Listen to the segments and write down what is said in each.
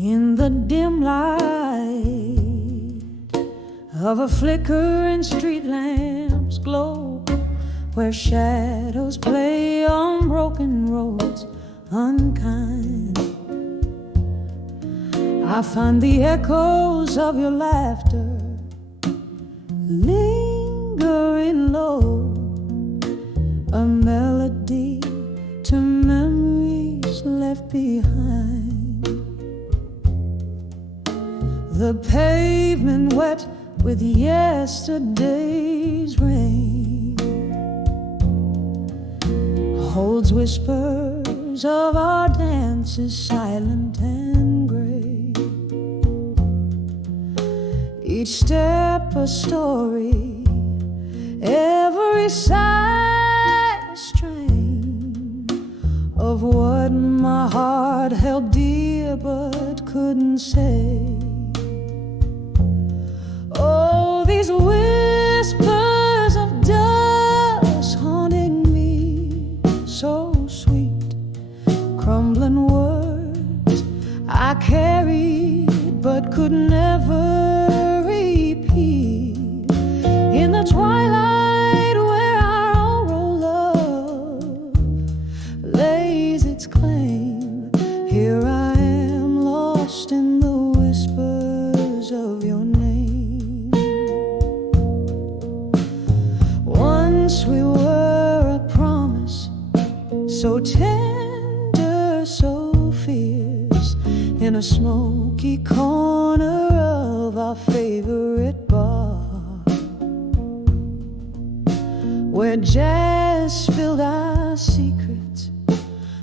In the dim light of a flickering street lamp's glow, where shadows play on broken roads unkind, I find the echoes of your laughter lingering low, a melody to memories left behind. The pavement wet with yesterday's rain holds whispers of our dances, silent and gray. Each step a story, every sigh a strain of what my heart held dear but couldn't say. Oh, these whispers of dust haunting me, so sweet, crumbling words I carried but could never repeat. In the twilight where our old love lays its claim, here I am lost in the whispers of your name. Once we were a promise, so tender, so fierce, in a smoky corner of our favorite bar, where jazz filled our secrets,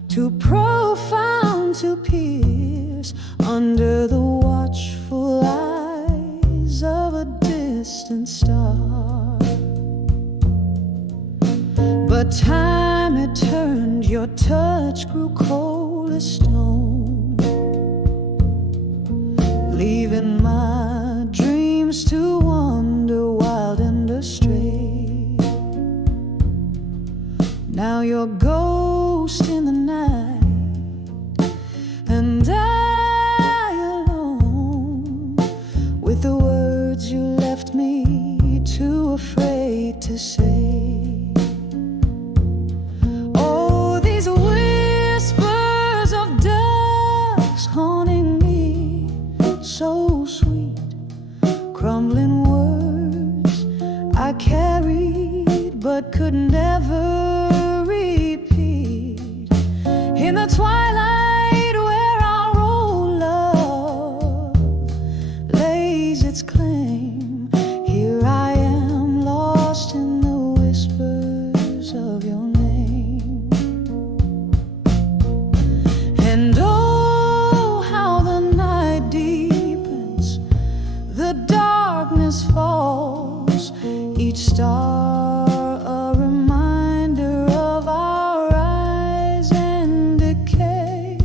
too profound to pierce under the watchful eyes of a distant star. But time had turned, your touch grew cold as stone, leaving my dreams to wander wild and astray. Now you're ghost in the night, and I alone, with the words you left me too afraid to say. So sweet, crumbling words I carried but could never repeat. In the twilight where our old love lays its claim, here I am lost in the whispers of your name. And oh, how the night deepens, the darkness falls, each star a reminder of our rise and decay.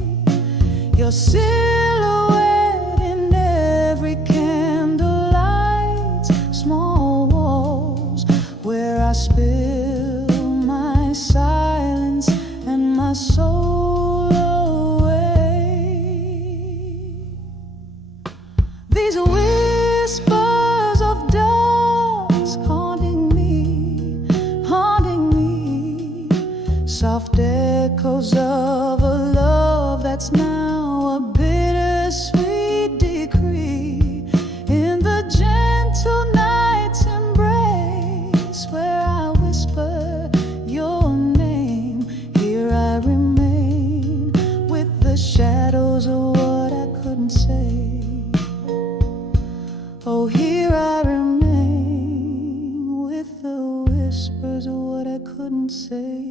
Your silhouette in every candlelight's small walls, where I spill my silence and my soul away. These whispers of dusk haunting me, soft echoes of a love that's now a bittersweet decree. In the gentle night's embrace, where I whisper your name, here I remain with the shadows of what I couldn't say. Oh, here I remain with the whispers of what I couldn't say.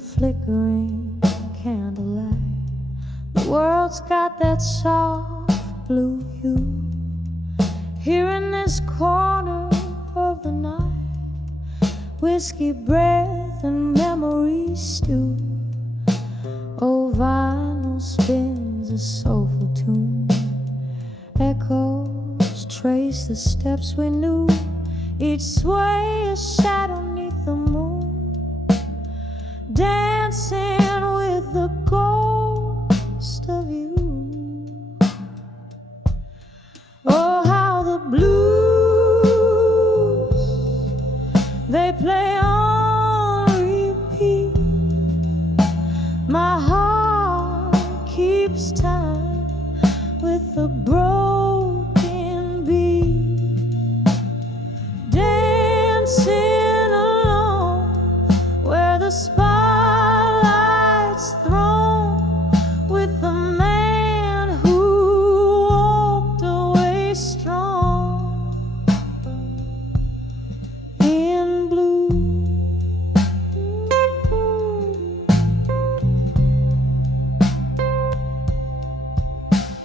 flickering candlelight. The world's got that soft blue hue. Here in this corner of the night, whiskey breath and memories stew. Oh, vinyl spins a soulful tune. Echoes trace the steps we knew. Each sway a shadow neath the moon, dancing with the ghost of you. Oh, how the blues, they play on repeat. My heart keeps time with the broken beat, dancing alone where the spotlight's thrown with the man who walked away strong in blue.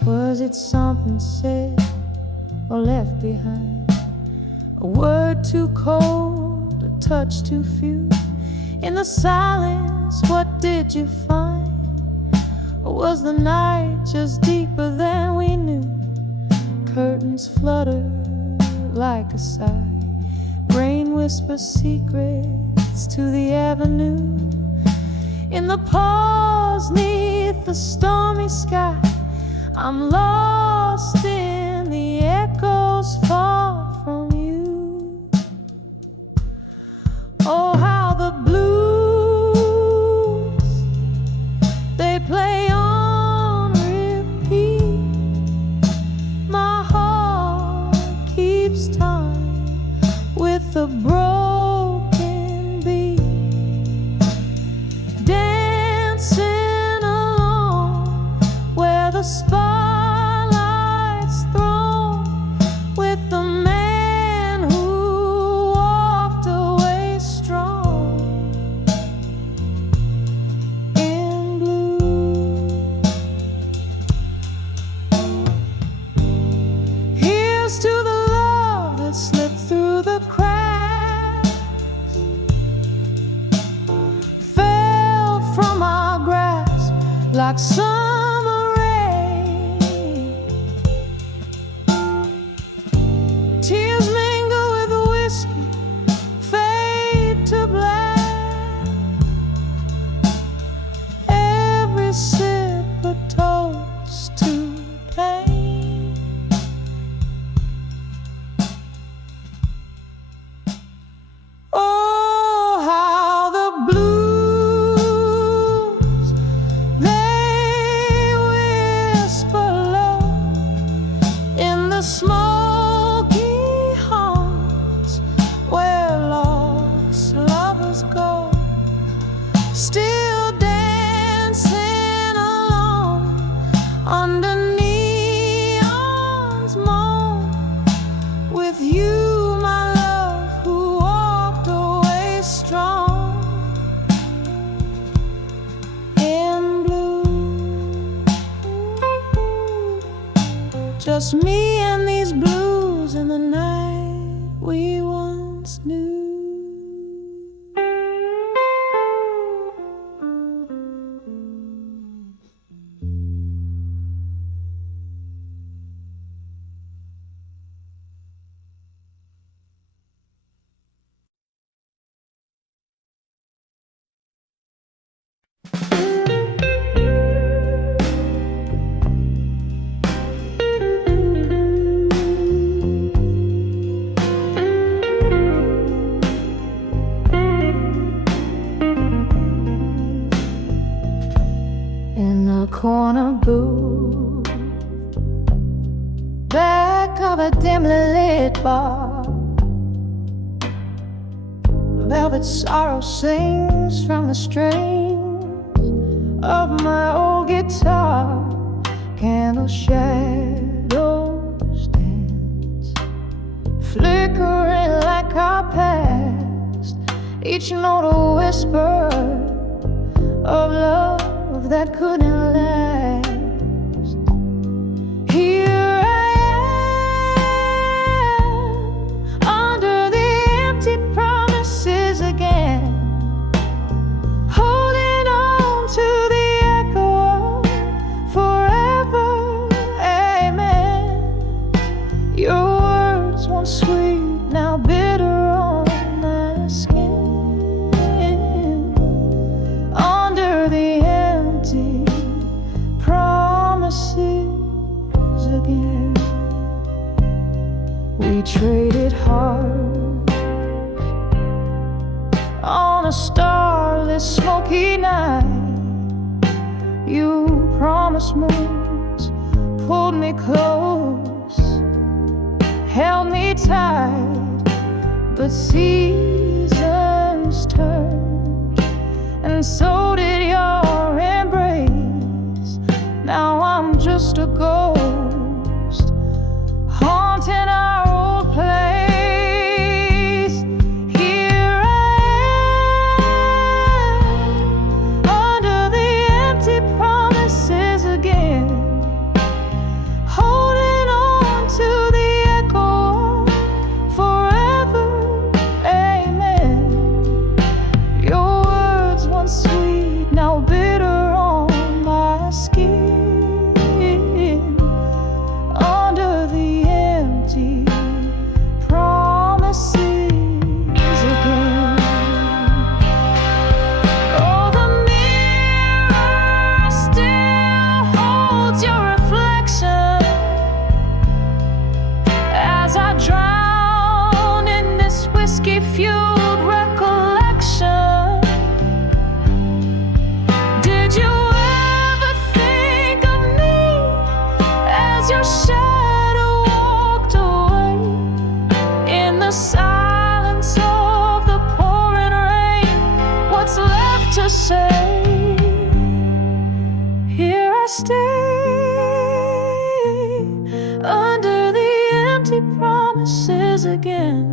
Was it something said or left behind? A word too cold, a touch too few? In the silence, what did you find? Or was the night just deeper than we knew? Curtains flutter like a sigh. Rain whispers secrets to the avenue. In the pause neath the stormy sky, I'm lost in the echoes far from you. Oh, how the blues, they play on repeat. My heart keeps time with the broken beat, dancing along where the spotlight's thrown with the man who walked away strong in blue. Here's to the love that slipped through the cracks, fell from our grasp like summer rain. Tears mingle with the whiskey, fade to black. Every sip a toast to pain. Oh, how the blues, they whisper low in the smoky haunts where lost lovers go, still dancing alone under neon's moan with you, my love, who walked away strong in blue. Just me and these blues in the night we once knew. In a corner booth, back of a dimly lit bar, velvet sorrow sings from the strings of my old guitar. Candle shadows dance, flickering like our past, each note a whisper love that couldn't last. Here I am, under the empty promises again, holding on to the echo of forever. Amen. Your words once sweet, now bitter on my skin, under the empty promises again. We traded heart on a starless, smoky night. You promised moons, pulled me close, held me tight, but seasons turned, and so did your embrace. Now I'm just a ghost, haunting our old place. Here I am, under the empty promises again, holding on to the echo of forever. Amen. Your words once sweet, now bitter on my skin, under the empty promises again. Oh, the mirror still holds your reflection as I drown in this whiskey-fueled recollection. Did you ever think of me as your shadow walked away in the silence of the pouring rain? What's left to say? Here I stay, under the empty promises again,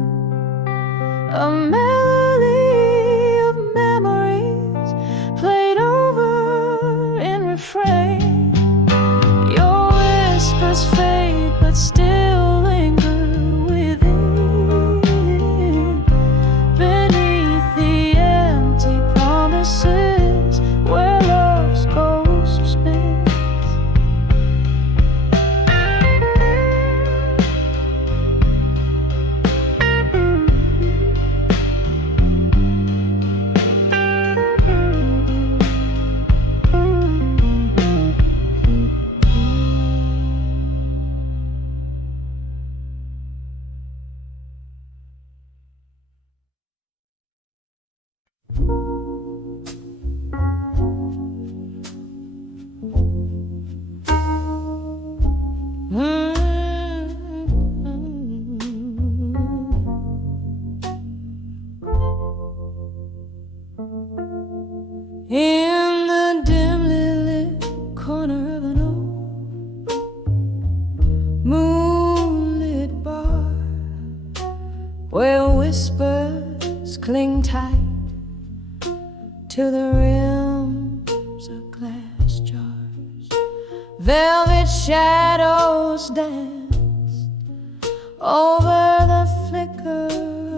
a melody of memories played over in refrain. Your whispers fade, but still linger within, beneath the empty promises where love's ghost spins. In the dimly lit corner of an old moonlit bar, where whispers cling tight to the rims of glass jars, velvet shadows danced over the flicker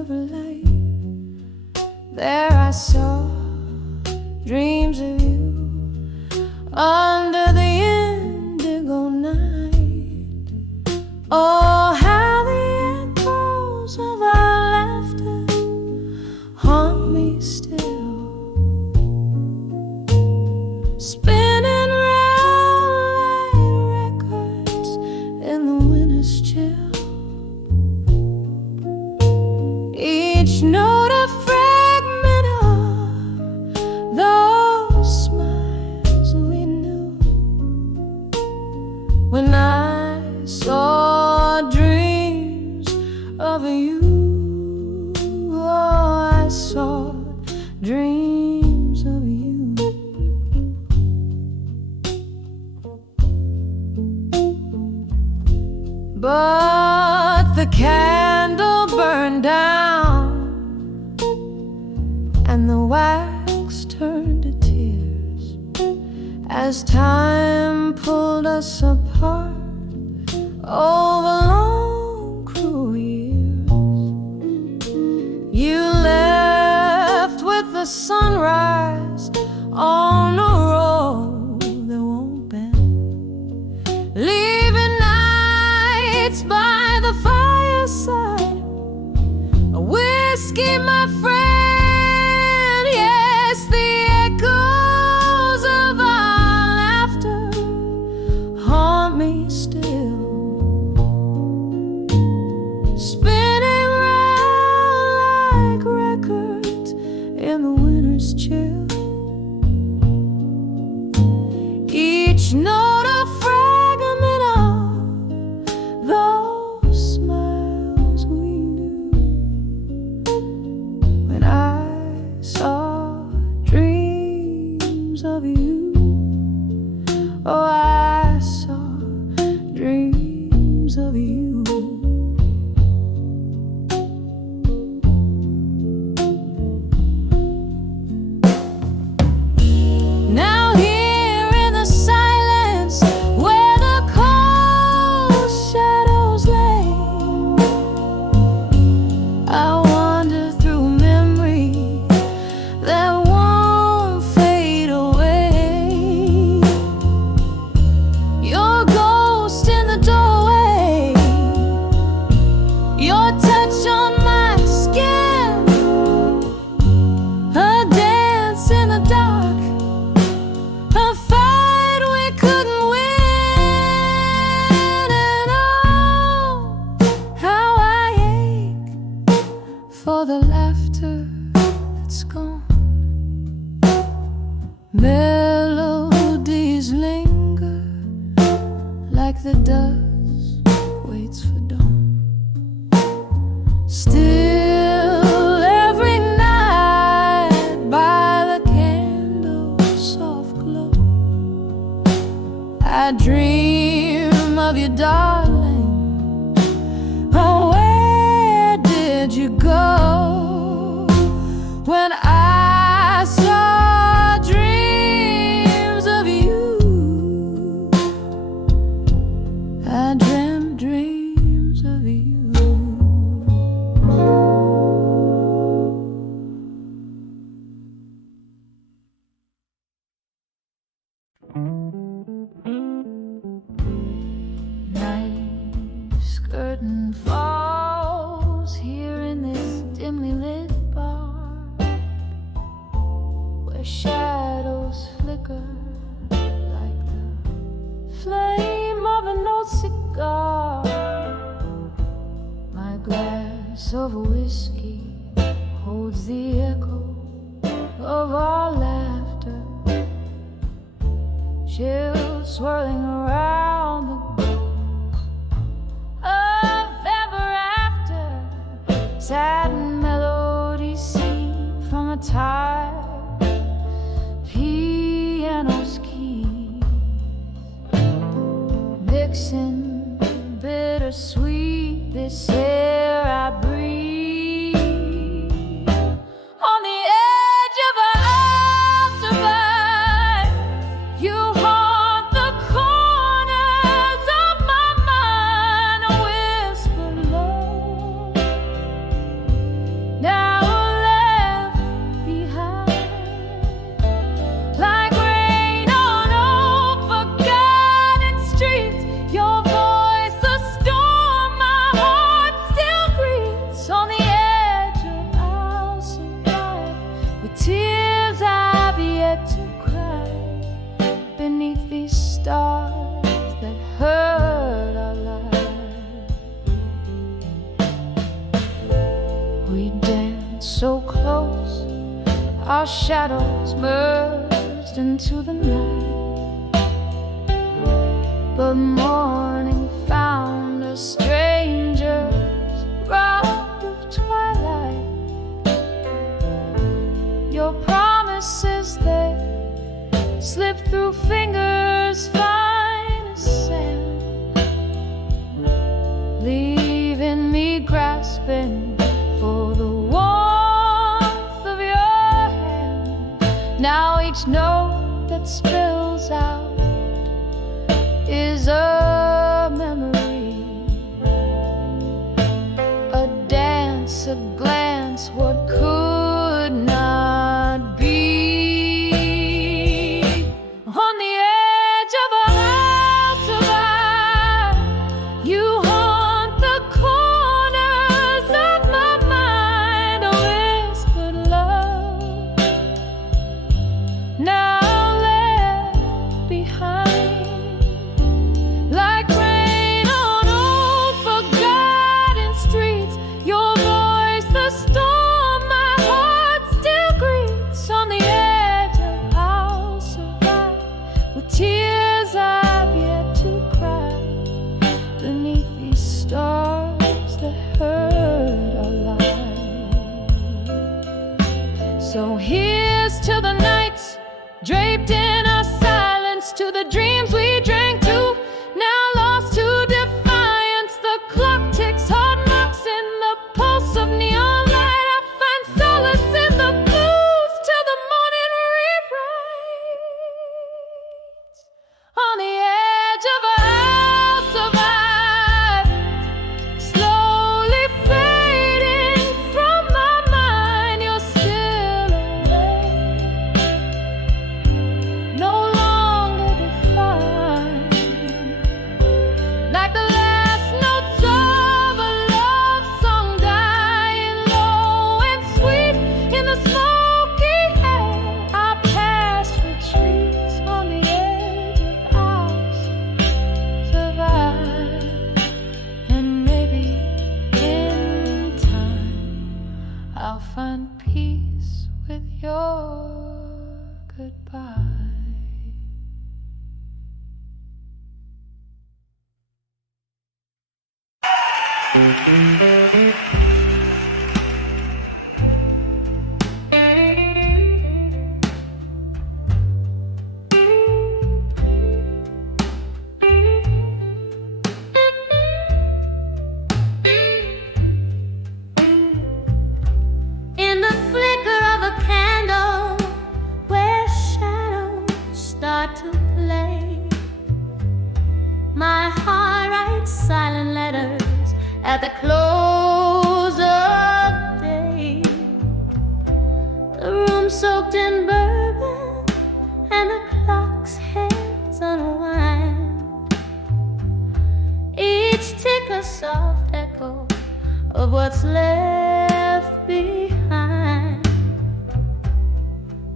of a light. There I saw dreams of you under the indigo night. Oh, how the echoes of our laughter haunt me still, spinning round like records in the winter's chill. Each note a fragment of those smiles we knew when I saw dreams of you. Oh, I saw dreams of you. But the candle burned down and the wax turned to tears as time pulled us apart over long cruel years. You left with the sunrise on a road that won't bend, leaving nights by the fireside, a whiskey, my friend. Yes, the echoes of our laughter haunt me still, spinning round like records in the winter's chill. Each note a fragment of those smiles we knew when I saw dreams of you. Oh, I saw dreams of you. Now here in the silence where the cold shadows lay, I wander through memory that won't fade away. Your ghost in the doorway, your touch on my skin, a dance in the dark, a fight we couldn't win. And oh, how I ache for the laughter that's gone. Melodies linger like the dusk waits for dawn. Still every night by the candle's soft glow, I dream of you, darling. Oh, where did you go when I saw dreams of you? I dreamt dreams of you. Night curtain falls here in this dimly lit bar, where shadows flicker like the flame of an old cigar. My glass of whiskey holds the echo of our laughter, chills swirling around the bones of ever after. Satin melodies seep from a tired piano's keys, mixing bittersweet this air I breathe. On the edge of I'll survive, you haunt the corners of my mind, a whisper low, now left behind, like rain on old forgotten streets. Your voice a storm my heart still greets. On the edge of I'll survive, with tears I've yet to cry, beneath these stars that hurt our lives. We danced so close, our shadows merged into the night, but morning found us strangers, robbed of twilight. Your promises there slip through fingers fine as sand, leaving me grasping for the warmth of your hand. Now each note that spills goes out is a memory, a dance, a glance, what could not be. On the edge of a house of ice, you haunt the corners of my mind, a whispered love now left behind, like rain on old forgotten streets. Your voice, the storm my heart still greets. On the edge of I'll survive, with tears I've yet to cry, beneath these stars that hurt our lives. So here's to the nights draped in our silence, to the dreams we drank to, now lost to defiance. The clock ticks, hard knocks in the pulse of neon light. I find solace in the blues till the morning rewrites. On the edge of a house of ice, slowly fading from my mind, your silhouette no longer defined, like the last notes of a love song dying low and sweet in the smoky air. Our past retreats on the edge of ours survive, and maybe in time I'll find peace with your goodbye. In the flicker of a candle, where shadows start to play, my heart writes silent letters at the close of day. The room soaked in bourbon and the clock's hands unwind, each tick a soft echo of what's left behind.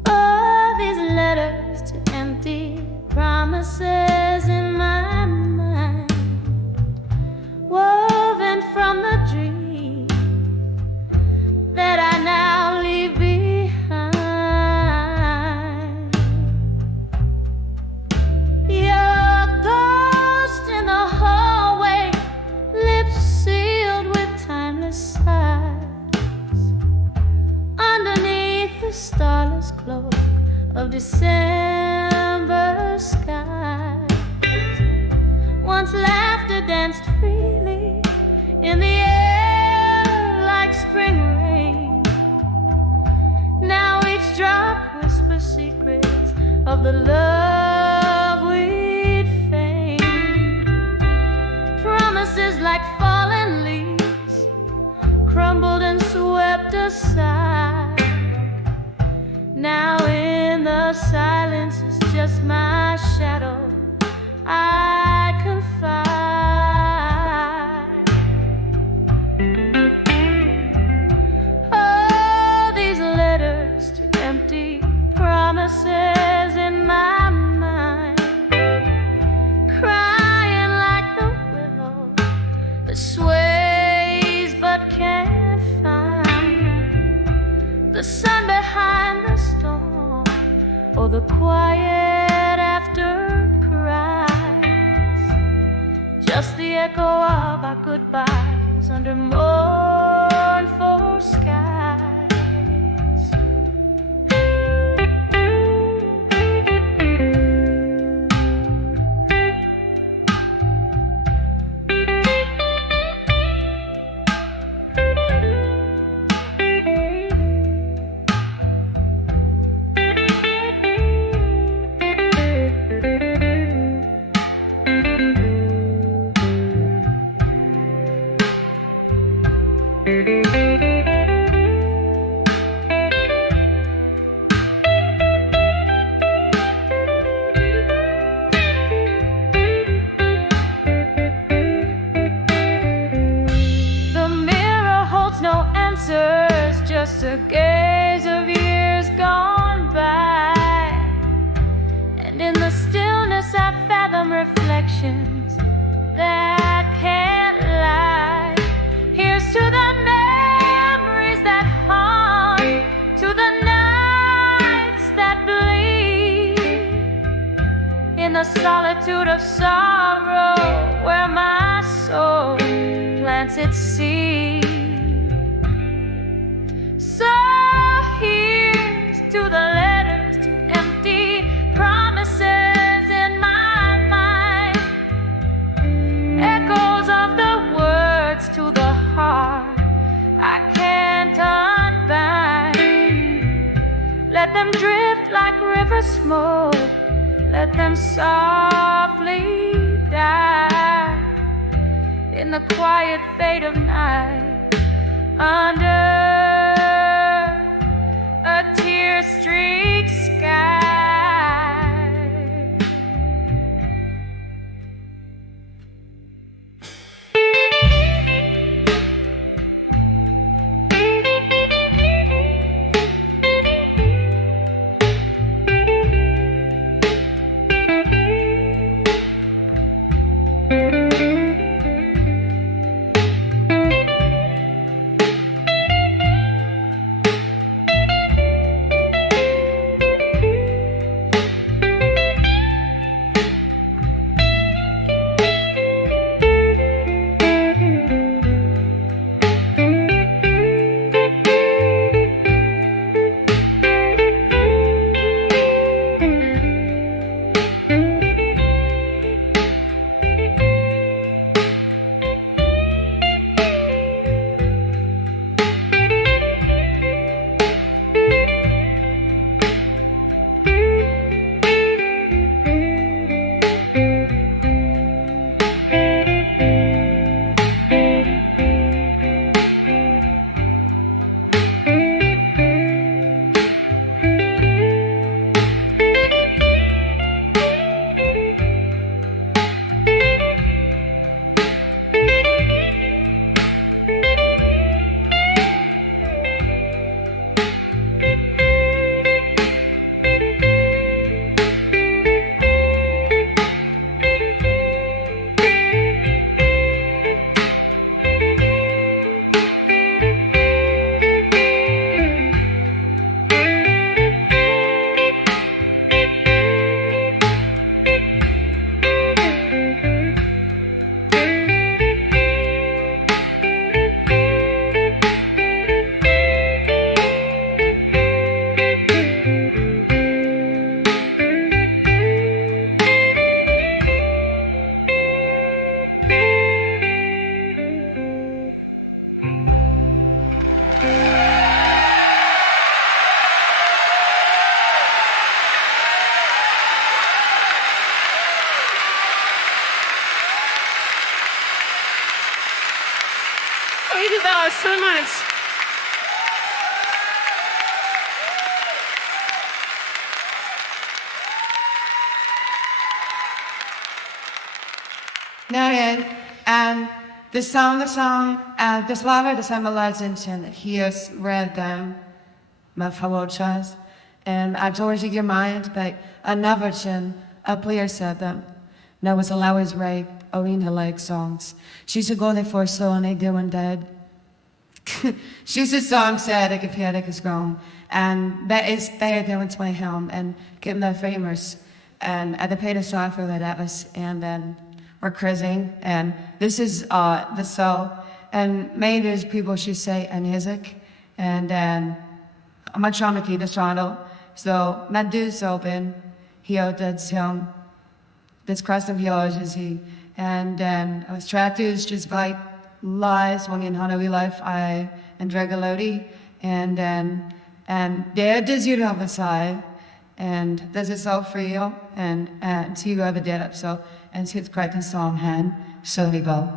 Oh, these letters to empty promises in my mind, woven from the dream that I now leave behind. Your ghost in the hallway, lips sealed with timeless sighs, underneath the starless cloak of December skies. Once laughter danced freely in the air like spring rain, now each drop whispers secrets of the love we'd feigned. Promises like fallen leaves, crumbled and swept aside. Now in the silence is just my shadow I confide. Oh, these letters to empty promises in my mind, crying like the willow that sways but can't find the sun behind the storm, or the quiet after cries, just the echo of our goodbyes under mournful skies. and in the stillness I fathom reflections that can't lie. Here's to the memories that haunt, to the nights that bleed, in the solitude of sorrow where my soul plants its seed. So here's to the letters, to empty promises in my mind, echoes of the words to the heart I can't unbind. Let them drift like river smoke, let them softly die in the quiet fade of night, under a tear-streaked sky. Thank you guys so much. Noted, and the song, this lover, the same legend, and he has read them, my fellow trust, and I told your mind, but I never chin, a player said them. No, was allowed rape, Arena like songs. She's a golden for so and they doing dead. She's a song said, if Headache is gone, and that is they doing to my helm, and getting that famous, and at the pay to song for that was, and then we're cruising, and this is the soul, and made as people should say a music, and then I'm a trying to keep the channel, so my dude's open, he did him, this crust of yours is he, and then I was trying to just like lies when in Honolulu life I and Dragalodi, and then there does you on the side, and this is all for you, and see you ever did it, so. And it's quite a song hand, so we go.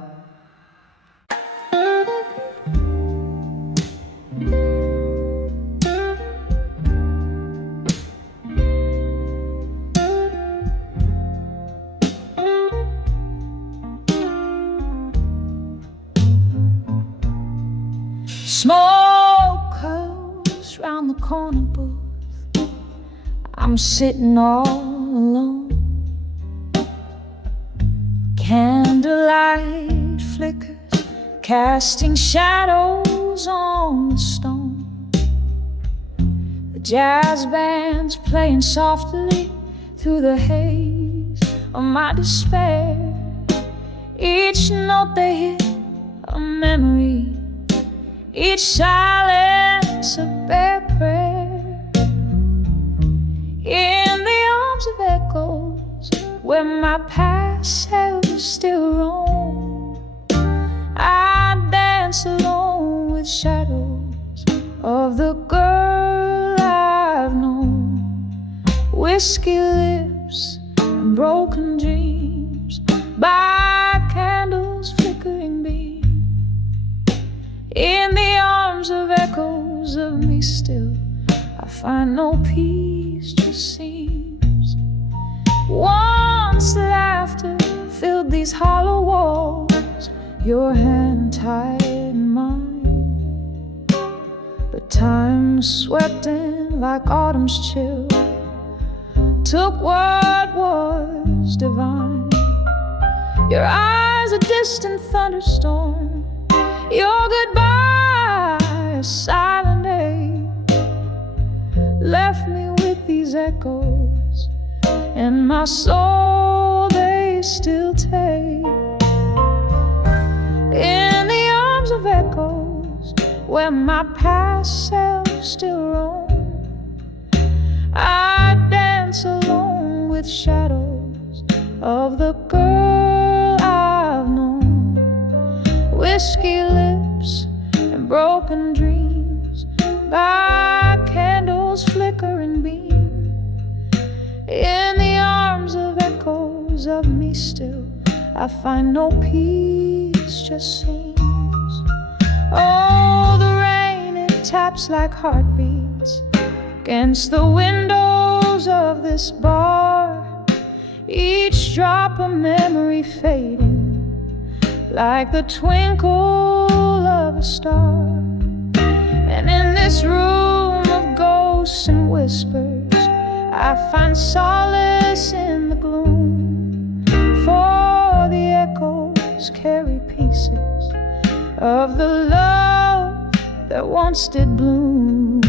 Smoke curls round the corner booth. I'm sitting all alone. casting shadows on the stone. The jazz band's playing softly through the haze of my despair. Each note they hit a memory, each silence a bare prayer. In the arms of echoes, where my past self still roam, I dance alone with shadows of the girl I've known. Whiskey lips and broken dreams by candles flickering beam. In the arms of echoes of me still, I find no peace, just seems. Once laughter filled these hollow walls, your hand tied mine. But time swept in like autumn's chill, took what was divine. Your eyes a distant thunderstorm, your goodbye a silent age, left me with these echoes, and my soul they still take. In the arms of echoes, where my past self still roam, I dance alone with shadows of the girl I've known. Whiskey lips and broken dreams by candles flickering beam. In the arms of echoes of me still, I find no peace, just seems. Oh, the rain, it taps like heartbeats against the windows of this bar, each drop a memory fading like the twinkle of a star. And in this room of ghosts and whispers, I find solace in the gloom, for the echoes carry pieces of the love that once did bloom.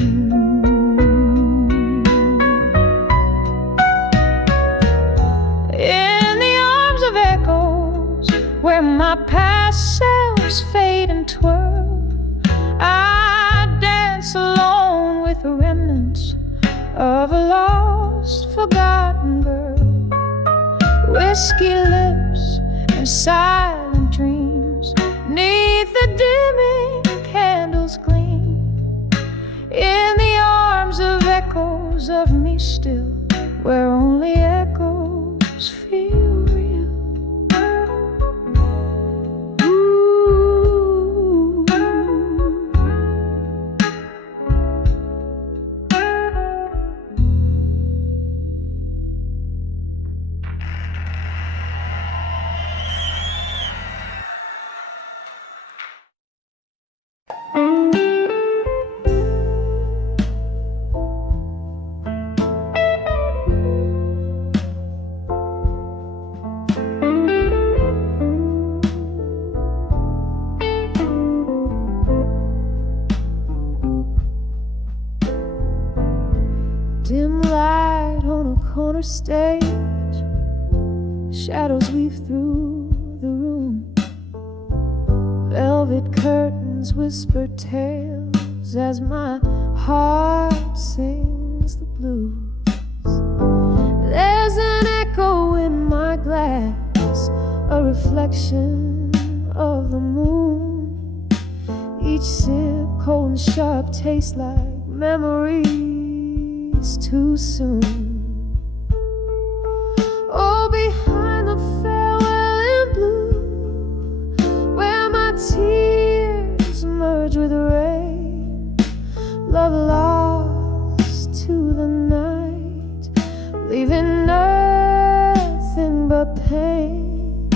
In the arms of echoes, where my past selves fade and twirl, I dance alone with the remnants of a lost, forgotten girl. Whiskey lips and silent dreams, 'neath the dimming candles gleam. In the arms of echoes of me still, where only echoes feel real. Ooh. Dim light on a corner stage, shadows weave through the room. Velvet curtains whisper tales as my heart sings the blues. There's an echo in my glass, a reflection of the moon. Each sip cold and sharp tastes like memories too soon. Oh, behind the farewell in blue, where my tears merge with rain, love lost to the night, leaving nothing but pain.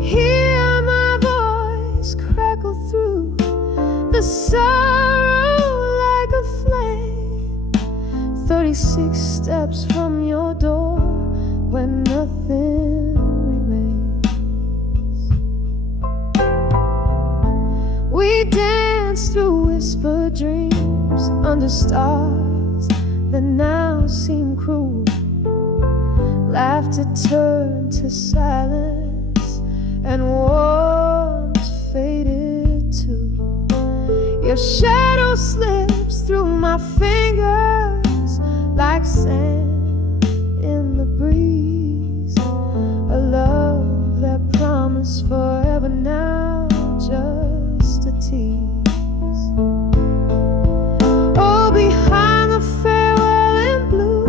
Hear my voice crackle through the sorrow like a flame. 36 steps from your door when nothing remains. under stars that now seem cruel. Laughter turned to silence and warmth faded too. Your shadow slips through my fingers like sand in the breeze. A love that promised forever, now just a tease. Oh, behind the farewell in blue,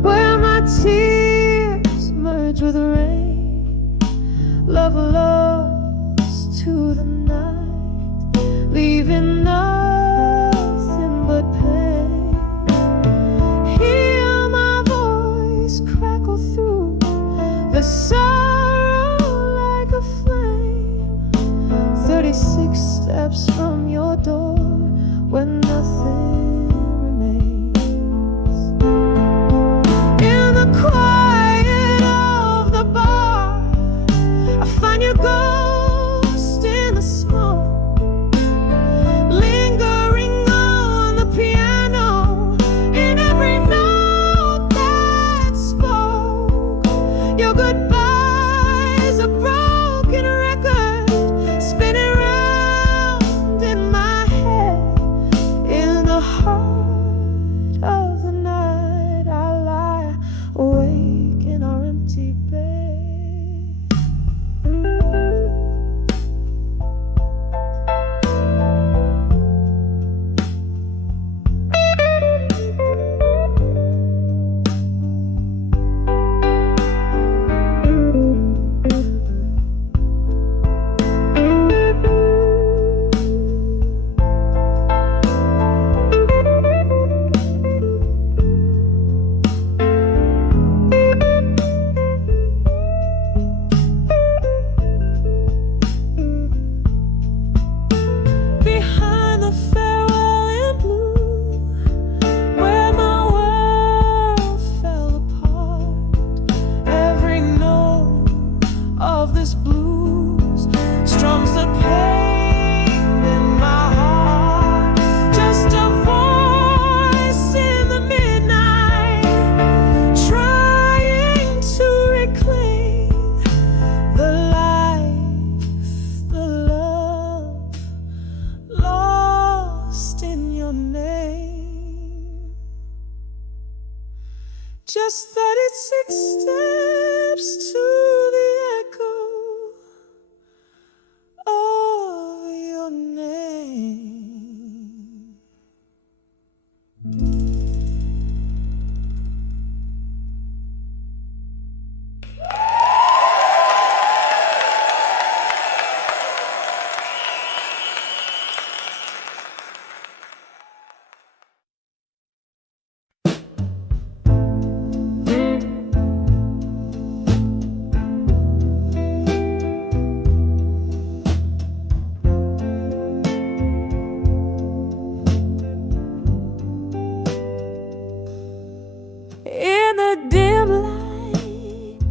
where my tears merge with rain, love lost to the night, leaving nothing but pain. Hear my voice crackle through the sorrow like a flame. 36 steps from your door when nothing remains. In the quiet of the bar, I find your ghost in the smoke, lingering on the piano in every note that spoke. Your goodbye is a broken record spinning round in my head. In the heart of the night, I lie awake in our empty bed. Behind the farewell in blue, where my world fell apart, every note of this blues strums the pain in my heart. Just a voice in the midnight, trying to reclaim the life, the love lost in your name. Just 36 steps to the echo of your name. In the dim light,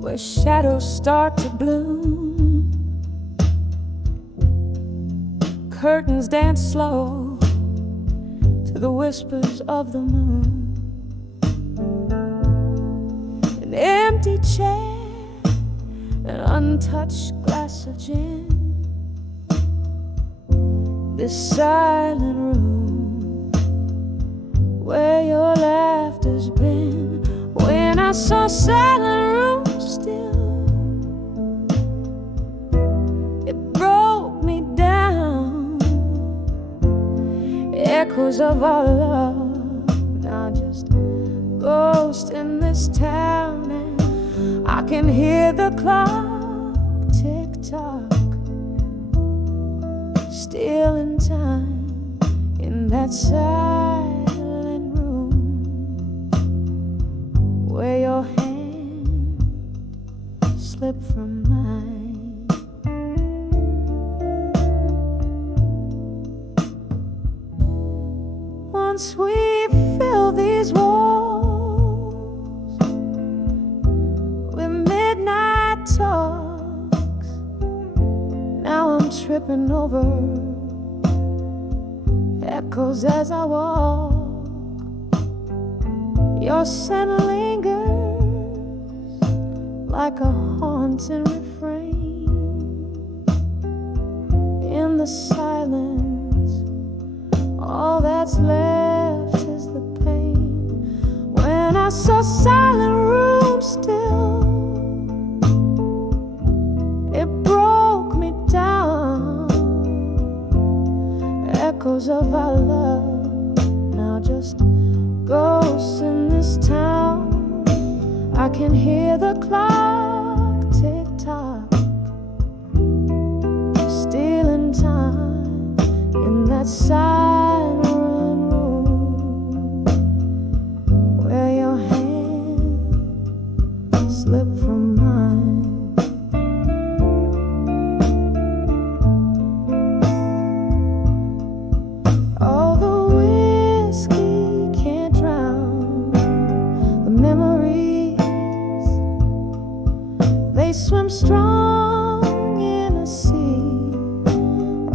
where shadows start to bloom, curtains dance slow to the whispers of the moon. An empty chair, an untouched glass of gin, this silent room where your laughter's been. When I saw silent room still, it broke me down. Echoes of our love, now just ghost in this town, and I can hear the clock tick tock, still in time in that silent room where your hand slipped from mine. Once we fill these walls with midnight talks, now I'm tripping over echoes as I walk. Your scent lingers like a haunting refrain. In the silence, all that's left is the pain. When I saw silent room still, it broke me down. Echoes of our love, now just ghosts in this town. I can hear the clock tick tock, stealing time in that silent room where your hand slipped from mine. All the whiskey can't drown the memories. They swim strong in a sea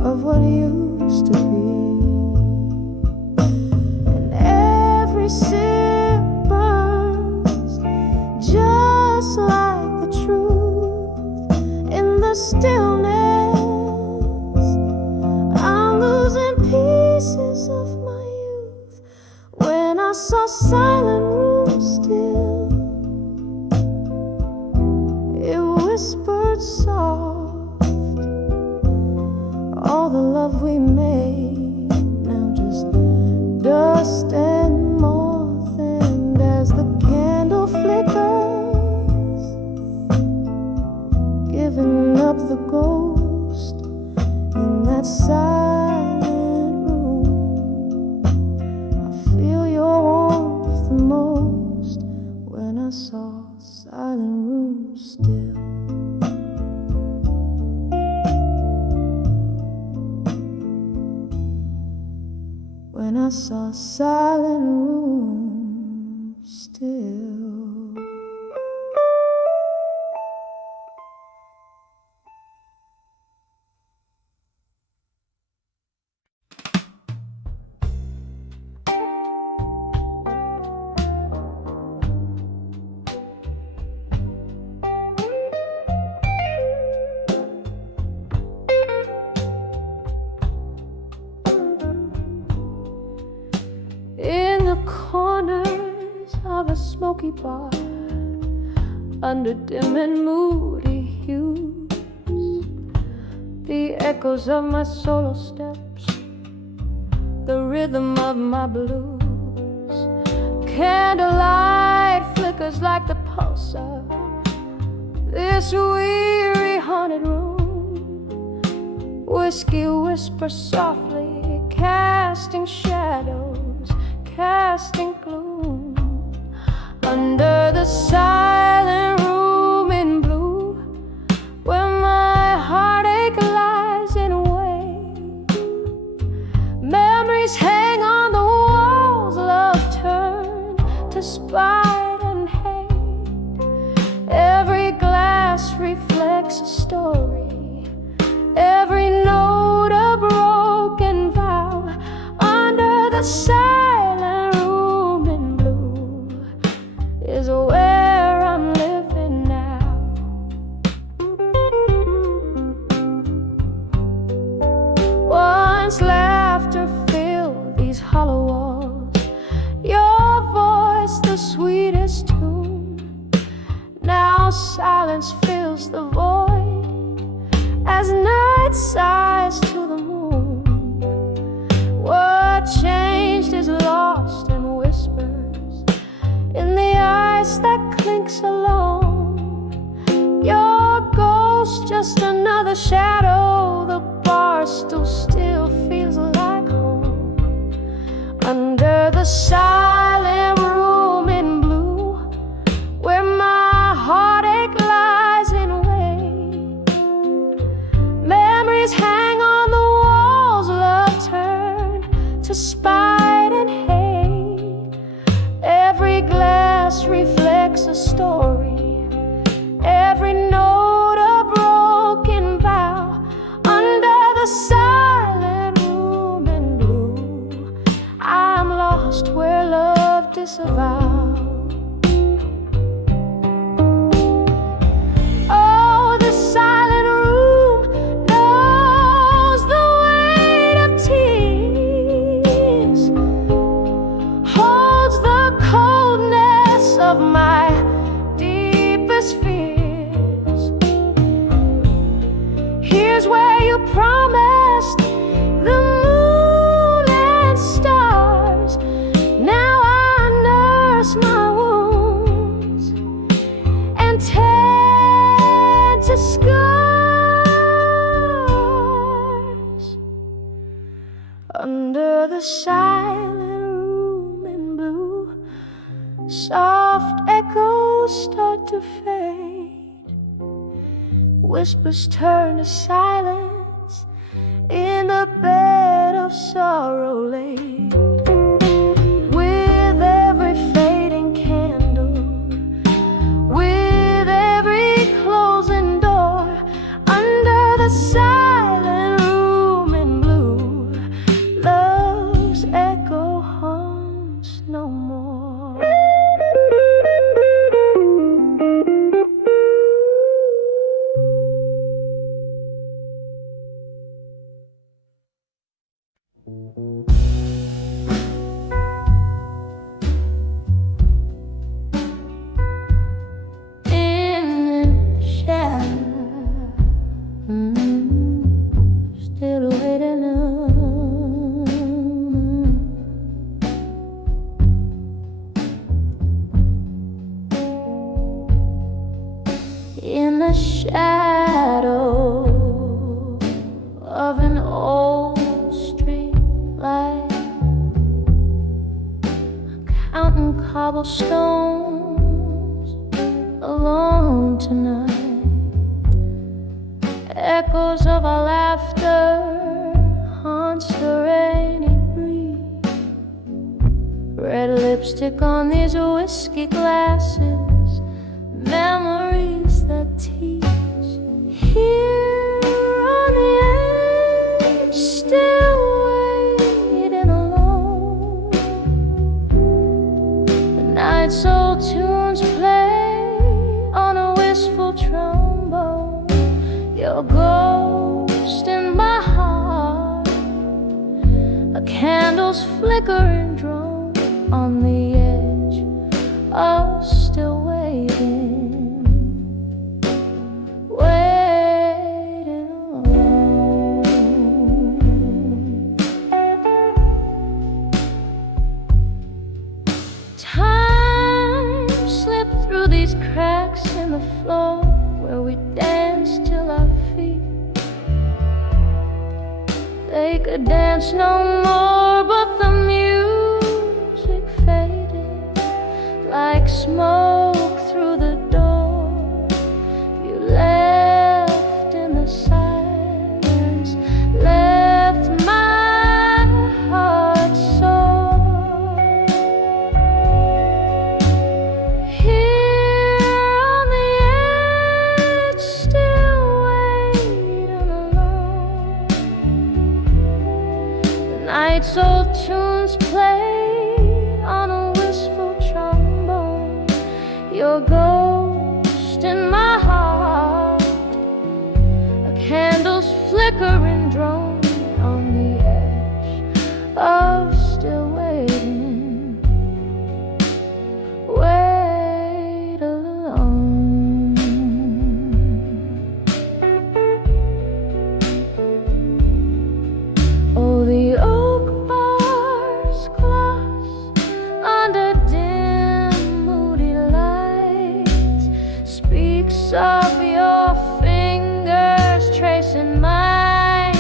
of what used to be. And every sip burns just like the truth. In the stillness, I'm losing pieces of my youth. When I saw silent room still, it whispered soft. All the love we made, now just dust and moth. And as the candle flickers, giving up the ghost in that silent room, I feel your warmth the most when I saw silent room still. When I saw silent room still. In the corners of a smoky bar, under dim and moody hues, the echoes of my solo steps, the rhythm of my blues. Candlelight flickers like the pulse of this weary haunted room. Whiskey whispers softly, casting shadows, casting gloom. Under the silent room in blue, where my heartache lies in wait, memories hang on the walls, love turned to spite and hate. Every glass reflects a story, every note a broken vow. Under the silent room in blue is where I'm living now. Once laughter filled these hollow walls, your voice the sweetest tune. Now silence fills the void as night sighs to the moon. What changed is lost in whispers, in the ice that clinks along. Your ghost, just another shadow, the bar stool still feels like home. Under the silent room in blue, where my heartache lies in wait, memories hang on the walls, love turned to spite and hate. Every glass reflects a story, every note a broken vow. Under the silent room in blue soft echoes start to fade. Whispers turn to silence in the bed of sorrow laid. With every fading candle, with every closing door, under the silent room in blue, love's echo haunts no more. Still waiting in the shadow of an old street light, counting cobblestones alone tonight. Echoes of our laughter haunts the rainy breeze. Red lipstick on these whiskey glasses, memories that teach. Here on the edge, still waiting alone. The night soul tunes play on a wistful trombone. Your ghost in my heart, a candle's flickering drone on the edge of still waiting, waiting alone. Time slipped through these cracks in the floor where we danced till our feet. They could dance no more, but the music faded like smoke through the door. You left in the silence, left my heart sore. Here on the edge, still waiting alone. The night soul tunes play on a wistful trombone. Your ghost in my heart, a candle's flickering drone on the edge of still waiting, wait alone. Oh, the oak bars gloss under dim, moody light speaks of your fingers tracing mine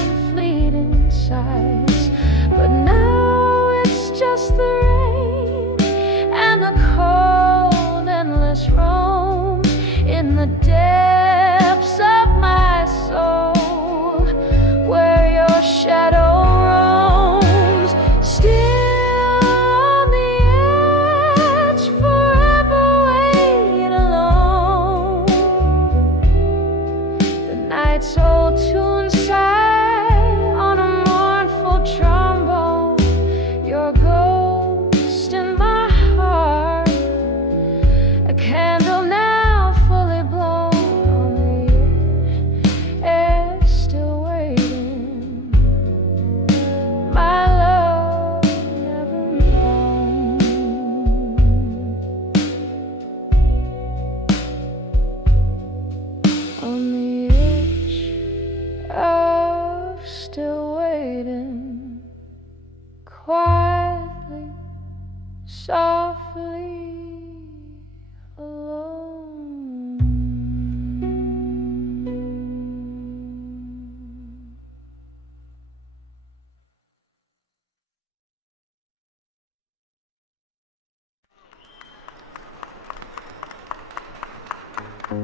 In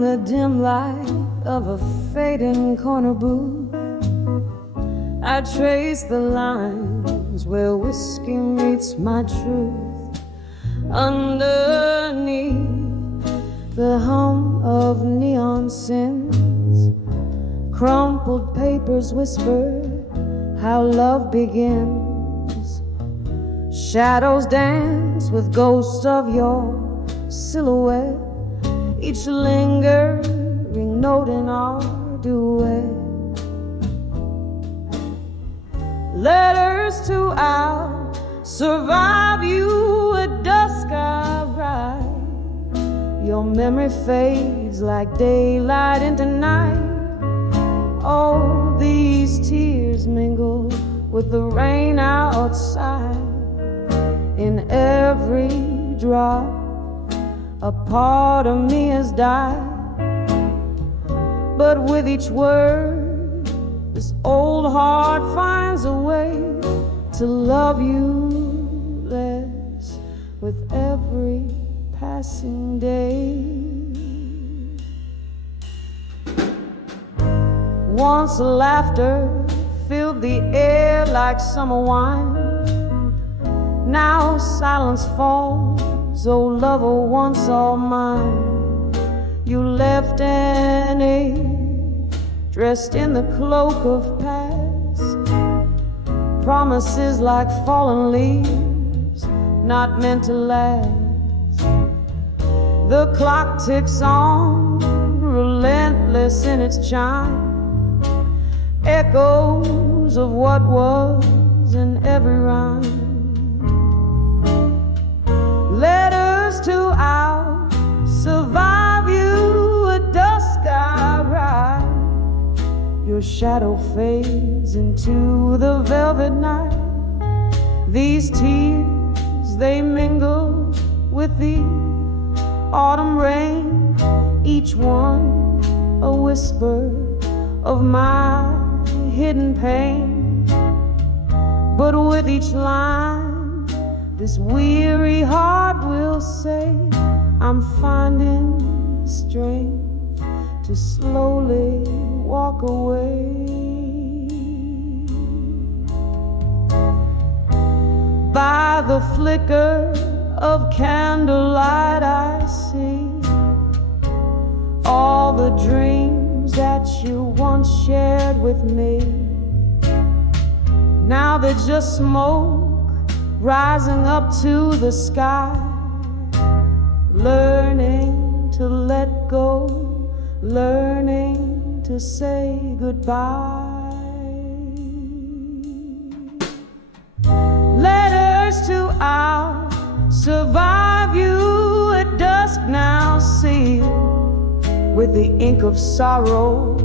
the dim light of a fading corner booth, I trace the lines where whiskey meets my truth. Underneath the hum of neon sins, crumpled papers whisper how love begins. Shadows dance with ghosts of your silhouette, each lingering note in our duet. Letters to survive you at dusk I write. Your memory fades like daylight into night. Oh, these tears mingle with the rain outside. In every drop a part of me has died. But with each word, this old heart finds a way to love you less with every passing day. Once laughter filled the air like summer wine. Now silence falls, oh lover once all mine. You left an age dressed in the cloak of past, promises like fallen leaves not meant to last. The clock ticks on, relentless in its chime, echoes of what was in every rhyme. Letters to survive you at dusk I ride. Your shadow fades into the velvet night. These tears, they mingle with the autumn rain, each one a whisper of my hidden pain. But with each line, this weary heart will say, I'm finding strength to slowly walk away. By the flicker of candlelight I see all the dreams that you once shared with me. Now they're just smoke rising up to the sky, learning to let go, learning to say goodbye. Letters to survive you at dusk now sealed with the ink of sorrow.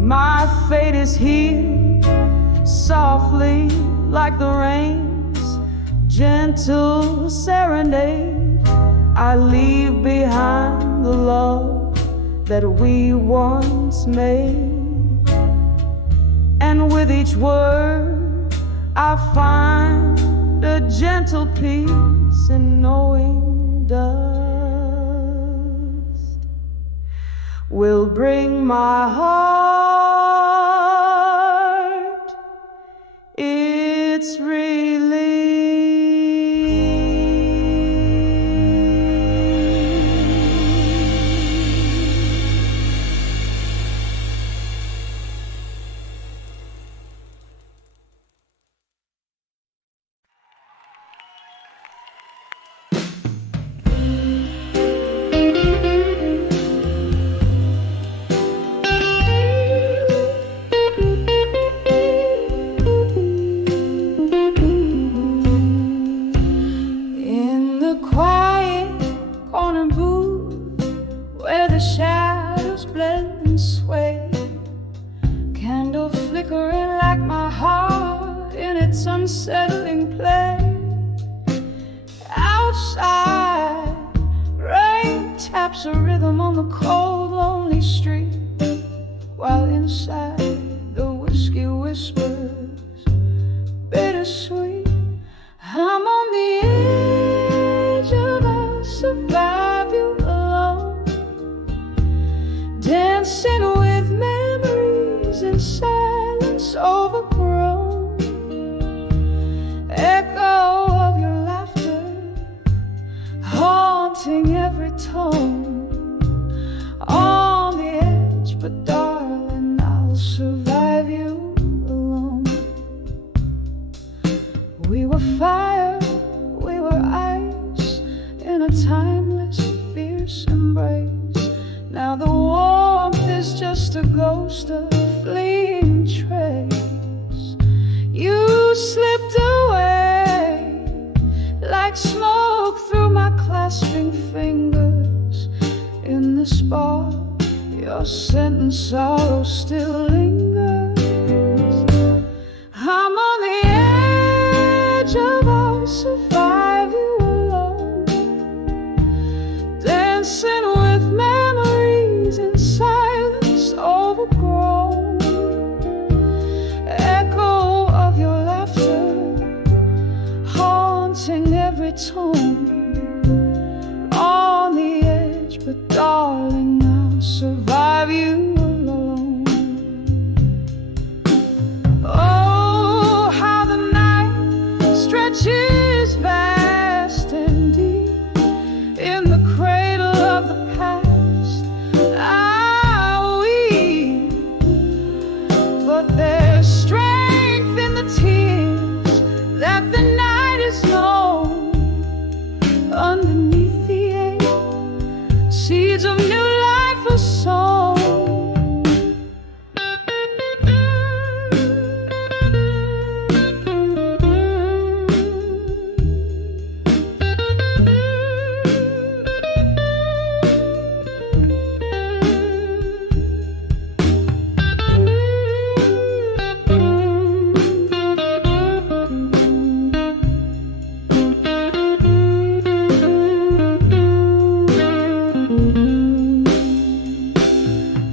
My fate is here, softly like the rain's gentle serenade. I leave behind the love that we once made. And with each word I find a gentle peace in knowing dust will bring my heart its relief. Unsettling play outside, rain taps a rhythm on the cold, lonely street, while dancing with memories in silence overgrown. Echo of your laughter haunting every tone. On the edge, but darling, I'll survive you alone. We were fire, we were ice, in a timeless, fierce embrace. Now the warmth is just a ghost, a fleeting trace. You slipped away like smoke through my clasping fingers. In the spark, your scent and sorrow still lingers. I'm on the edge of our survive you alone, dancing with memories in silence overgrown. Echo of your laughter haunting every tone. On the edge, but darling, I'll survive you alone. Oh, how the night stretches vast and deep in the cradle of the past. I weep, but there's strength in the tears that the night is known. Underneath the ache, seeds of new life are sown.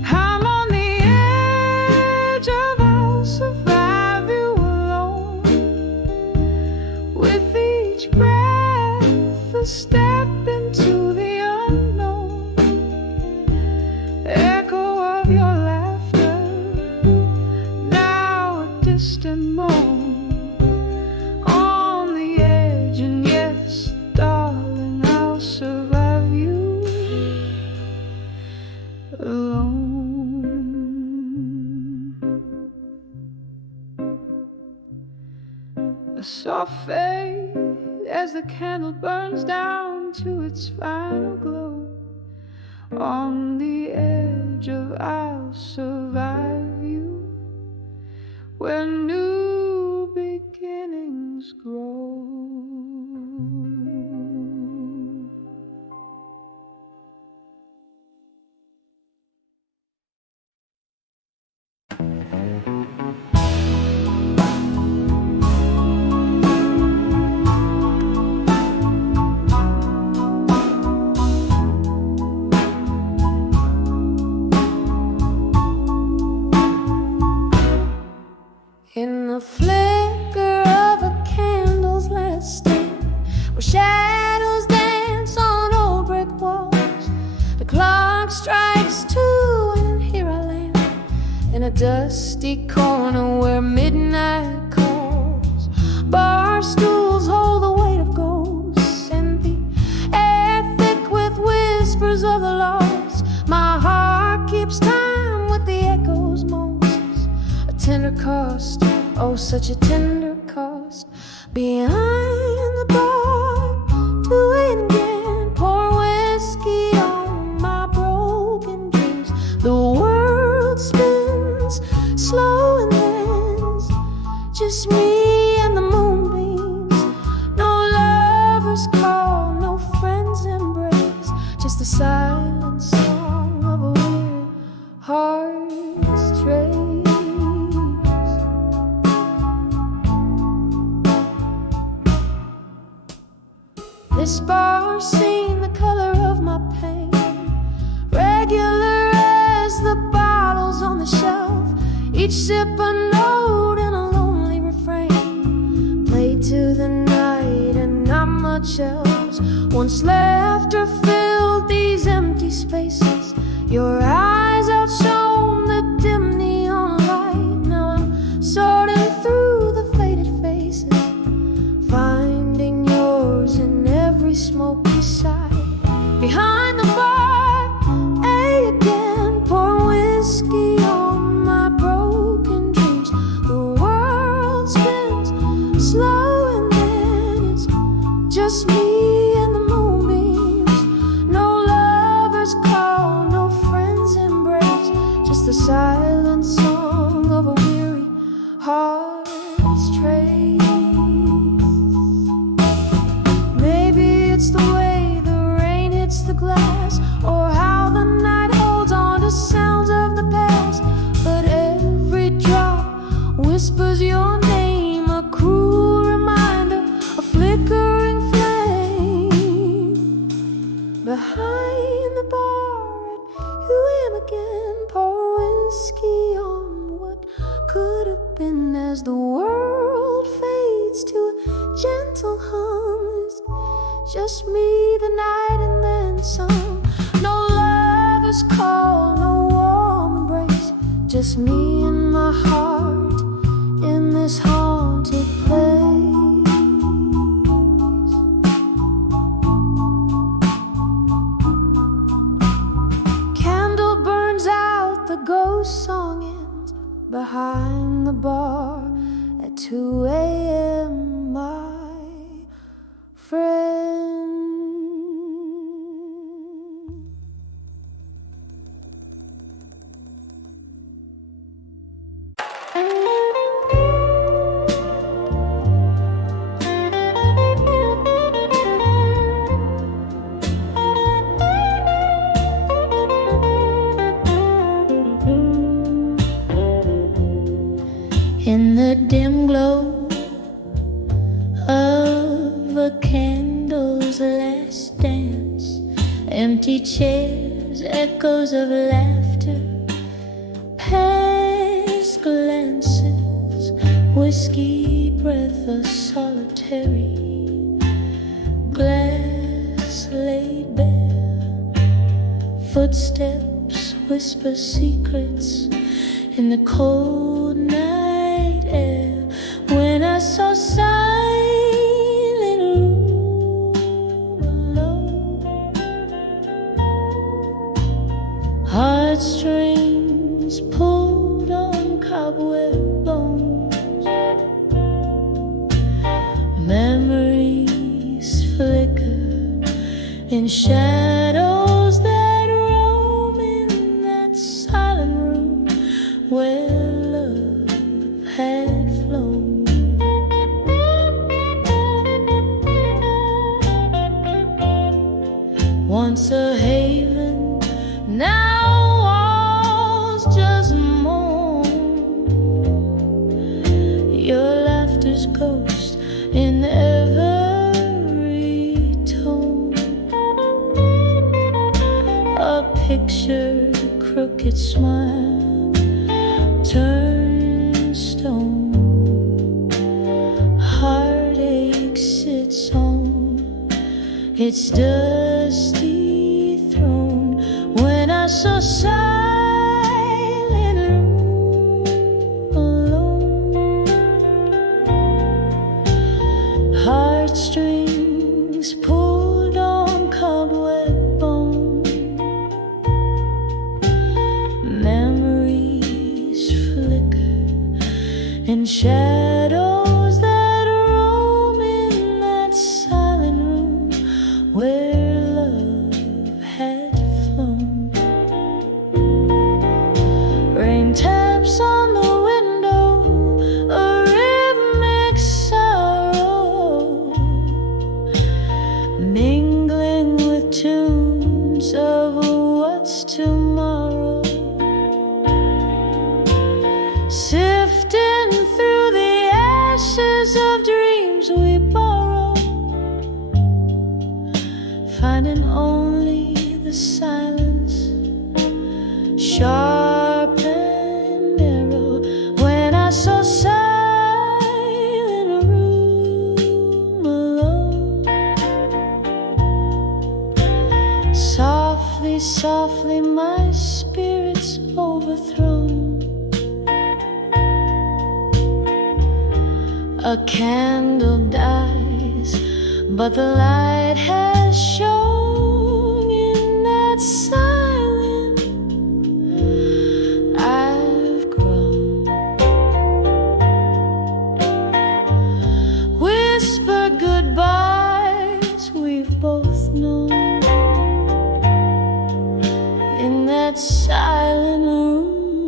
I'm on the edge of I'll survive you alone. With each breath, a step into the unknown. Echo of your laughter, now a distant moan. On the edge, and yes, darling, I'll survive you alone. A soft fade as the candle burns down to its final glow. On the edge of I'll survive you, where new beginnings grow. In the flicker of a candle's last stand, where shadows dance on old brick walls, the clock strikes 2, and here I land in a dusty corner where midnight calls. Bar stools hold the weight of ghosts, and the air thick with whispers of the lost. My heart keeps time with the echoes Moses, a tender cost. Oh, such a tender cost. Behind the bar, do it again. Pour whiskey on my broken dreams. The world spins slow and ends, just me and the moonbeams. No lover's call, no friend's embrace, just the silent song of a weary heart's trace. This bar scene, the color of my pain, regular as the bottles on the shelf, each sip a note and a lonely refrain, played to the night and not much else. Once laughter filled these empty spaces, your eyes outshone It's the silent song of a weary heart's trace. Maybe it's the way the rain hits the glass, or how the night holds on to sounds of the past. But every drop whispers your name, a cruel reminder, a flickering flame. Behind the bar at UM again, pour whiskey on what could have been, as the world fades to a gentle hum. It's just me, the night, and then some. No lover's call, no warm embrace, just me and my heart in this haunted place. Candle burns out, the ghost song ends behind the bar at 2 a.m. My friend. In the dim glow of a candle's last dance, empty chairs, echoes of laughter, past glances, whiskey breath, a solitary glass laid bare, footsteps whisper secrets in the cold night air. When I saw silent room alone, heartstrings pulled on cobweb bones, memories flicker in shadows that roam in that silent room where love had flown. Once a haven, now walls just moan. Your laughter's ghost in every tone, a picture, crooked smile, turned stone. Heartache sits on its dusty throne. When I saw silent room alone, heartstrings pulled on cobweb bone, memories flicker in shadows that roam in that silent room where love had flown. Rain taps on the window, a rhythmic sorrow, mingling with tunes of what's tomorrow, sifting through the ashes of dreams we borrow, finding only the silence, sharp and narrow. When I saw silent room alone, softly, softly my spirit's overthrown. A candle dies, but the light has shone in that silent I've grown. Whisper goodbyes we've both known in that silent room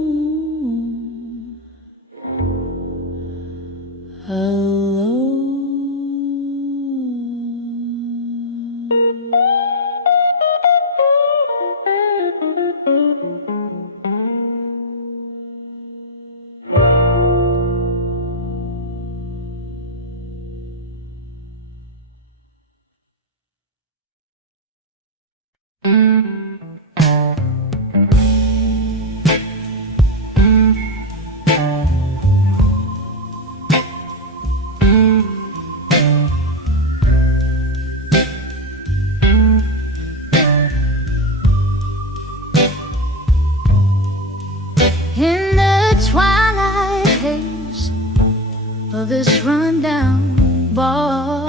of this rundown bar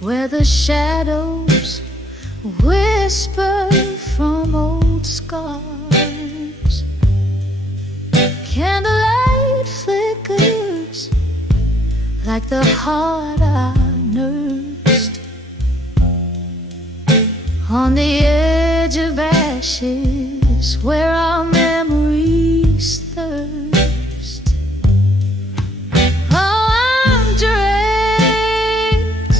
where the shadows whisper from old scars. Candlelight flickers like the heart I nursed on the edge of ashes where our memories thirst. Oh, I'm draped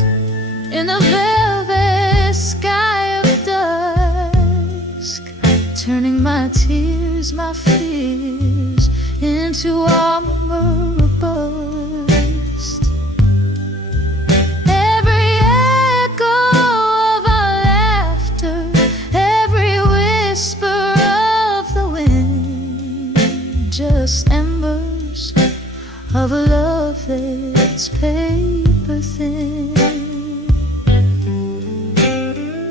in the velvet sky of dusk, turning my tears, my fears into armor burst. Every echo of our laughter, every whisper of the wind, just embers of a love that's paper thin.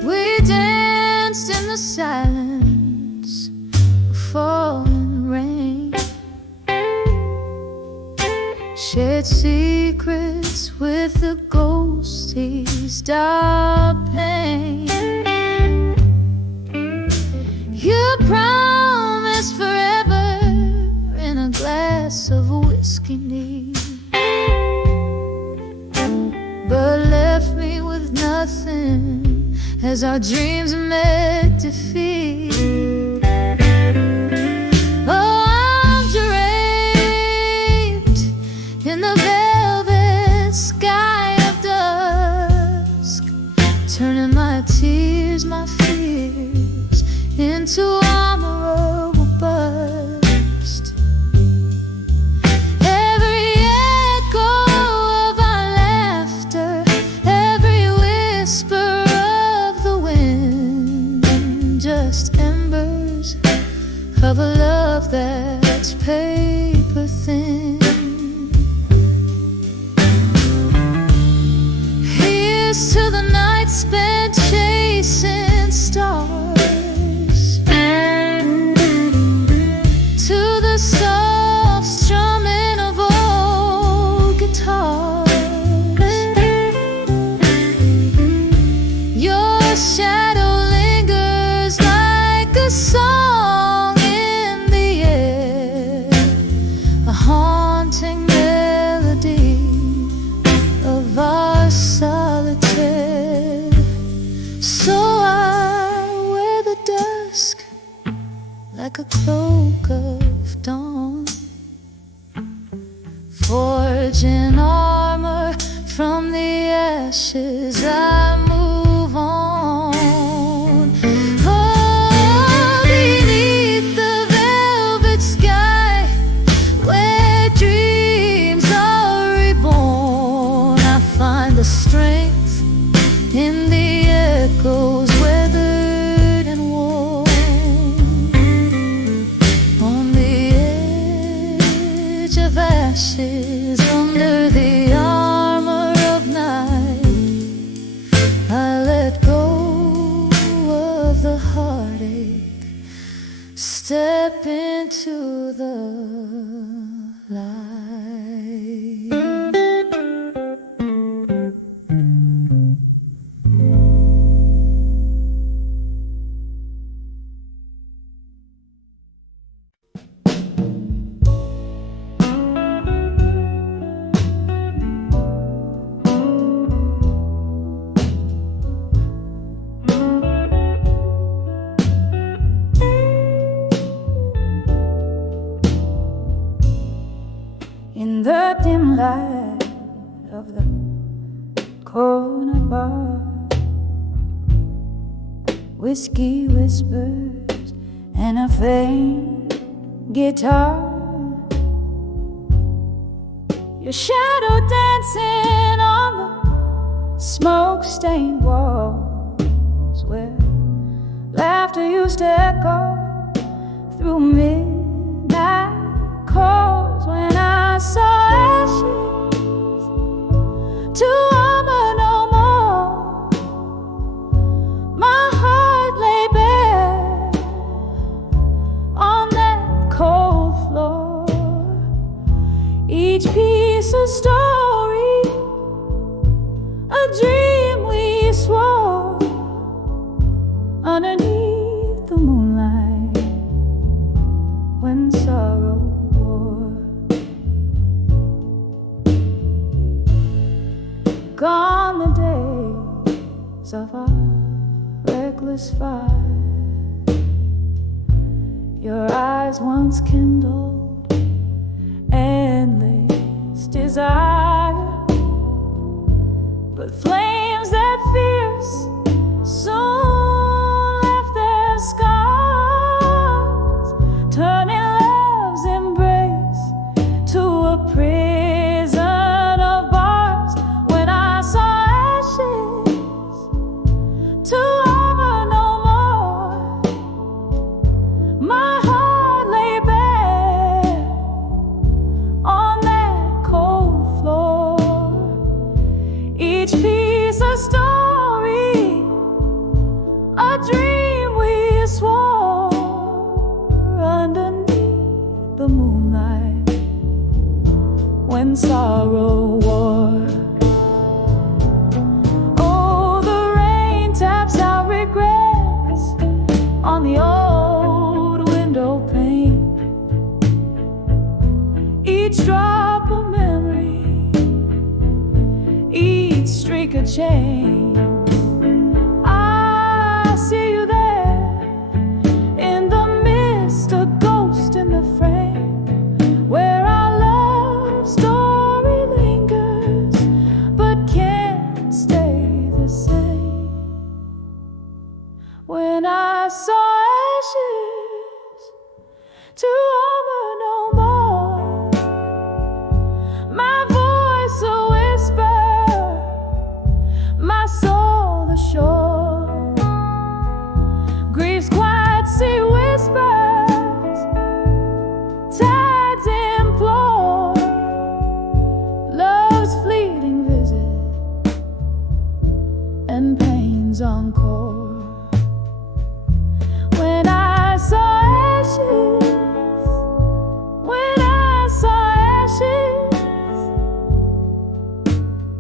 We danced in the silence of falling rain, shared secrets with the ghost, eased our pain. You promised forever in a glass of whiskey neat, but left me with nothing as our dreams met defeat. Oh, I'm draped in the velvet sky of dusk, turning my tears, my fears into armor burst. Every echo of our laughter, every whisper of the wind, just embers of a love that's paper thin. Here's to the night spent chasing stars, to the soft strumming of old guitars. Your shadow lingers like a song in the air, a haunting melody of our solitaire. So I wear the dusk like a cloak of dawn, forging armor from the ashes. I move on. Oh, beneath the velvet sky, where dreams are reborn, I find the strength in the echoes, weathered and worn. On the edge of ashes, under the armor of night, I let go of the heartache, step into the light. In the dim light of the corner bar, whiskey whispers and a faint guitar. Your shadow dancing on the smoke-stained walls, where laughter used to echo through midnight calls. When I saw ashes to armor no more, my heart lay bare on that cold floor. sparks of our reckless fire. Your eyes once kindled endless desire, but flames that fierce soon left their scars, turning love's embrace to a prison of bars. When I saw ashes to armor no more, my heart lay bare on that cold floor. Each piece a story, a dream we swore underneath the moonlight when sorrow wore. Oh, the rain taps out regrets on the old window pane. Each drop a memory, each streak a chain. I see you there in the mist, a ghost in the frame, where our love story lingers but can't stay the same. When I saw ashes to armor no more, my voice a whisper, my soul the shore. Grief's quiet sea whispers, tides implore love's fleeting visit and pain's encore. When I saw ashes, when I saw ashes,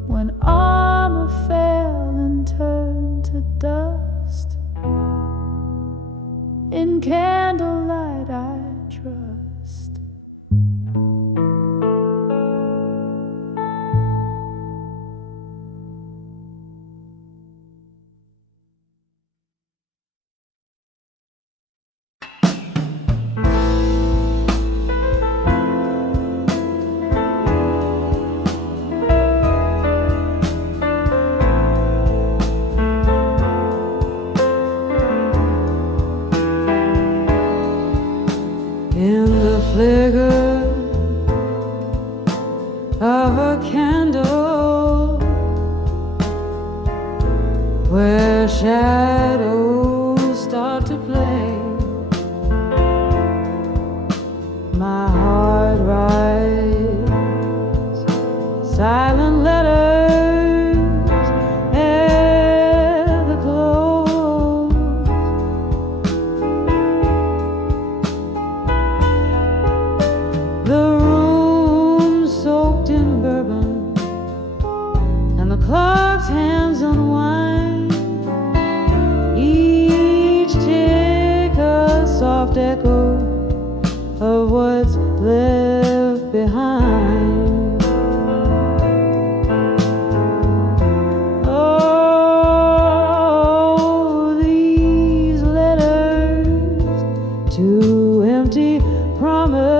when armor fell and turned to dust, in candlelight I trust. In the flicker of a candle, where shadows start to play, my heart writes silent letters at the close. The room soaked in bourbon, and the clock's hands unwind. Each tick a soft echo of what's left behind. Oh, these letters to empty promises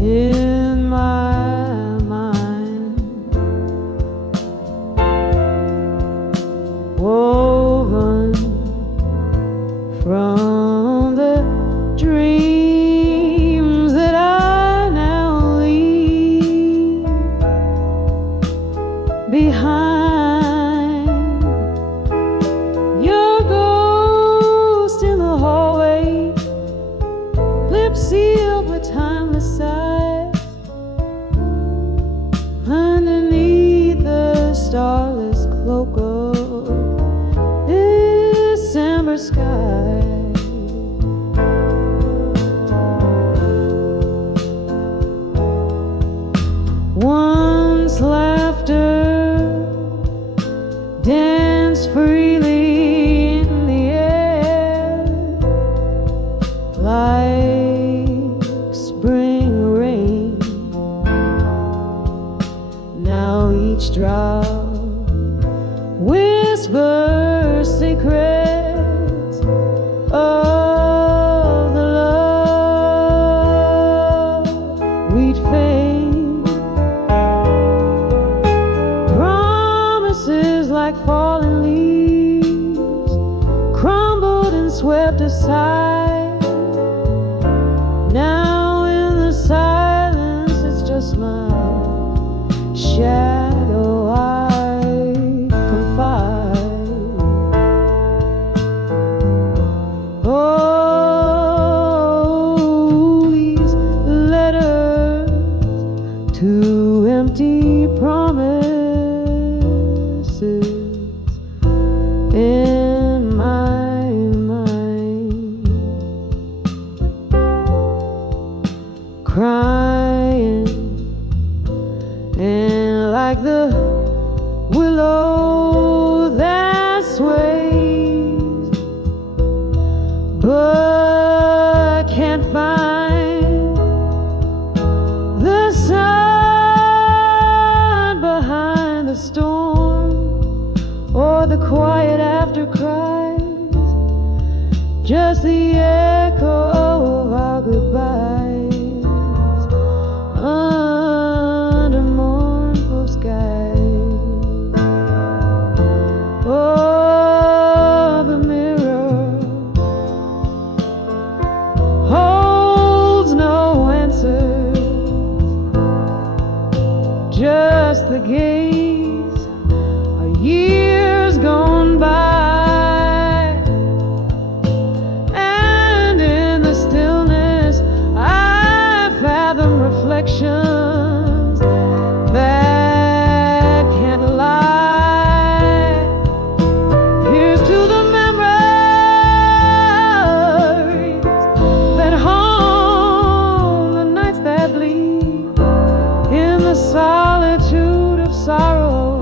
in my mind, woven from the dreams that I now leave behind. Your ghost in the hallway, lips sealed with timeless sighs, underneath the starless cloak of December sky. Once laughter danced freely in the air, like spring rain. Now each drop swept aside. Now in the silence, it's just my shadow I confide. Oh, these letters to empty promises in my mind, crying and like the willow that sways but can't find the sun behind the storm or the quiet after cries, just the echo of our goodbyes under mournful skies. Oh, the mirror holds no answers, just the gaze of years gone by. And in the stillness I fathom reflections that can't lie. Here's to the memories that haunt the nights that bleed in the solitude of sorrow,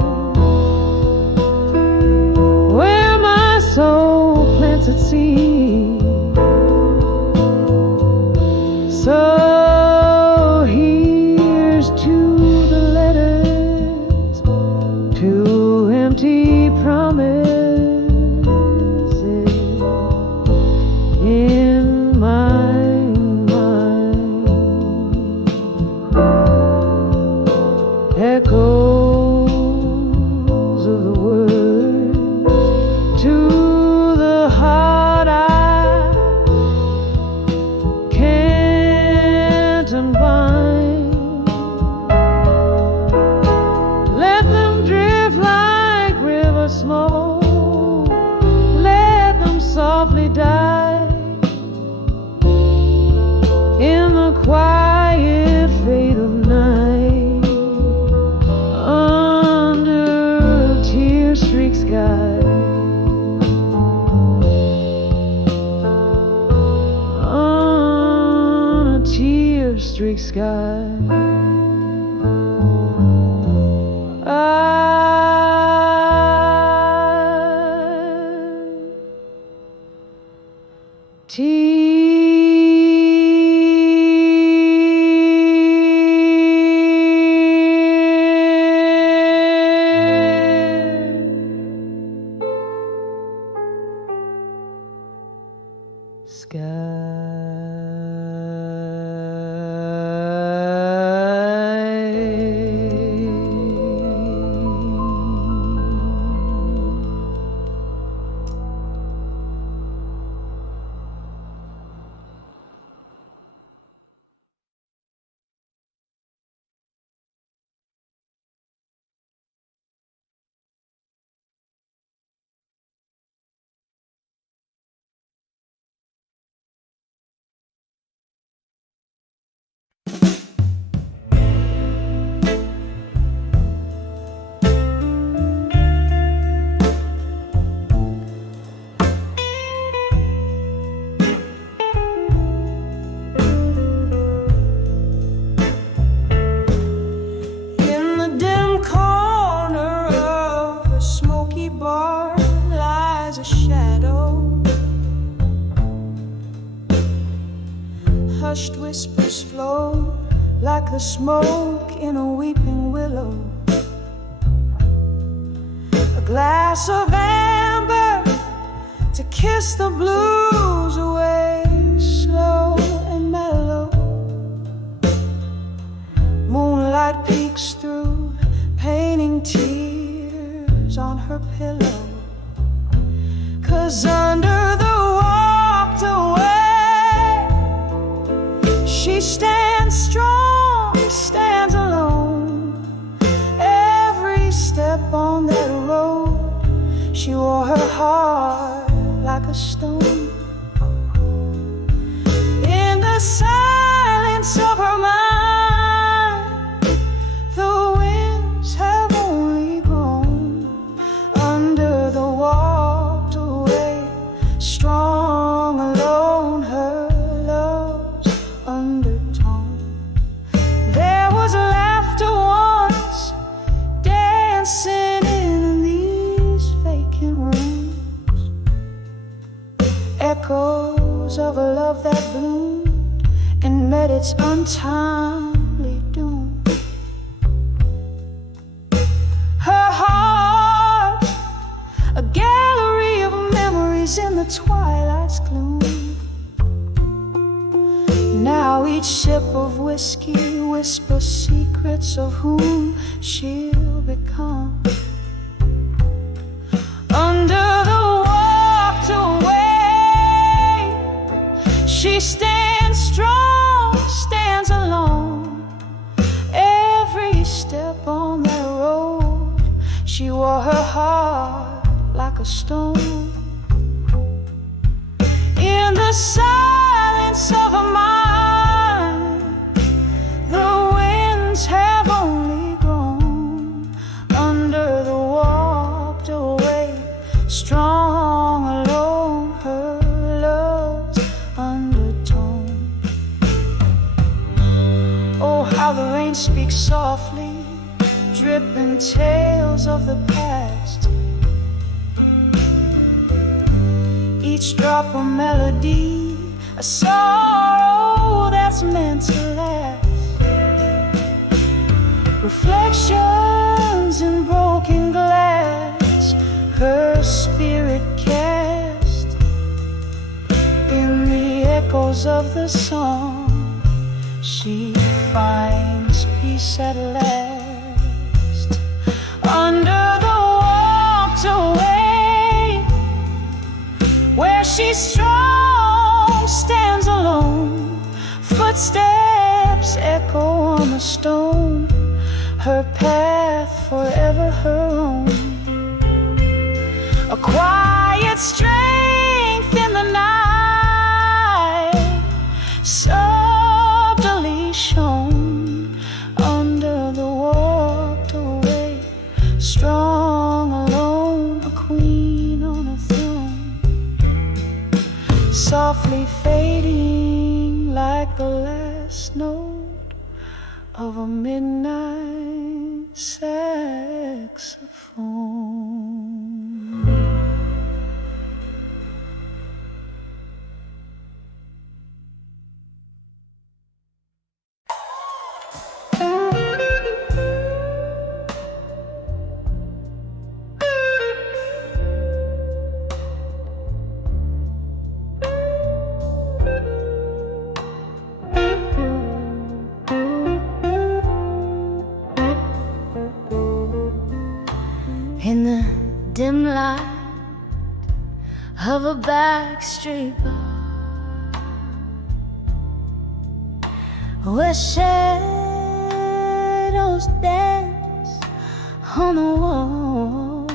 where my soul plants its seed. So here's to the letters to empty promises in my mind. Echoes of the words to the heart I can't unbind. Let them drift like river smoke, let them softly die in the quiet fade of night, under a tear-streaked sky, on a tear-streaked sky. In the dim corner of a smoky bar lies a shadow. Hushed whispers flow like the smoke in a weeping willow. A glass of amber to kiss the blues away, slow and mellow. Moonlight peeks through, painting tears on her pillow. 'Cause under the wall stands strong, stands alone. Every step on that road, she wore her heart like a stone. In the silence of her mind, the winds have only grown. Under the walked away, strong alone, her love's undertone. There was laughter once, dancing in these vacant rooms, echoes of a love that bloomed and met its untimely doom. Her heart, a gallery of memories in the twilight's gloom. Now each sip of whiskey whispers secrets of whom she'll become. Under the walked away, she stands strong, stands alone. Every step on that road, she wore her heart like a stone. In the silence of her mind, the winds have only grown. Under the walked away, strong alone, her love's undertone. Oh, how the rain speaks softly, dripping tales of the past. Each drop a melody, a sorrow that's meant to last. Reflections in broken glass, her spirit cast in the echoes of the song. She finds peace at last. Under the walked away, where she's strong, stands alone. Footsteps echo on the stone, her path forever her own. A quiet strength in the night, subtly shown. Under the walked away, strong alone, a queen on a throne. Softly fading like the last note of a midnight saxophone. In the dim light of a backstreet bar, where shadows dance on the walls,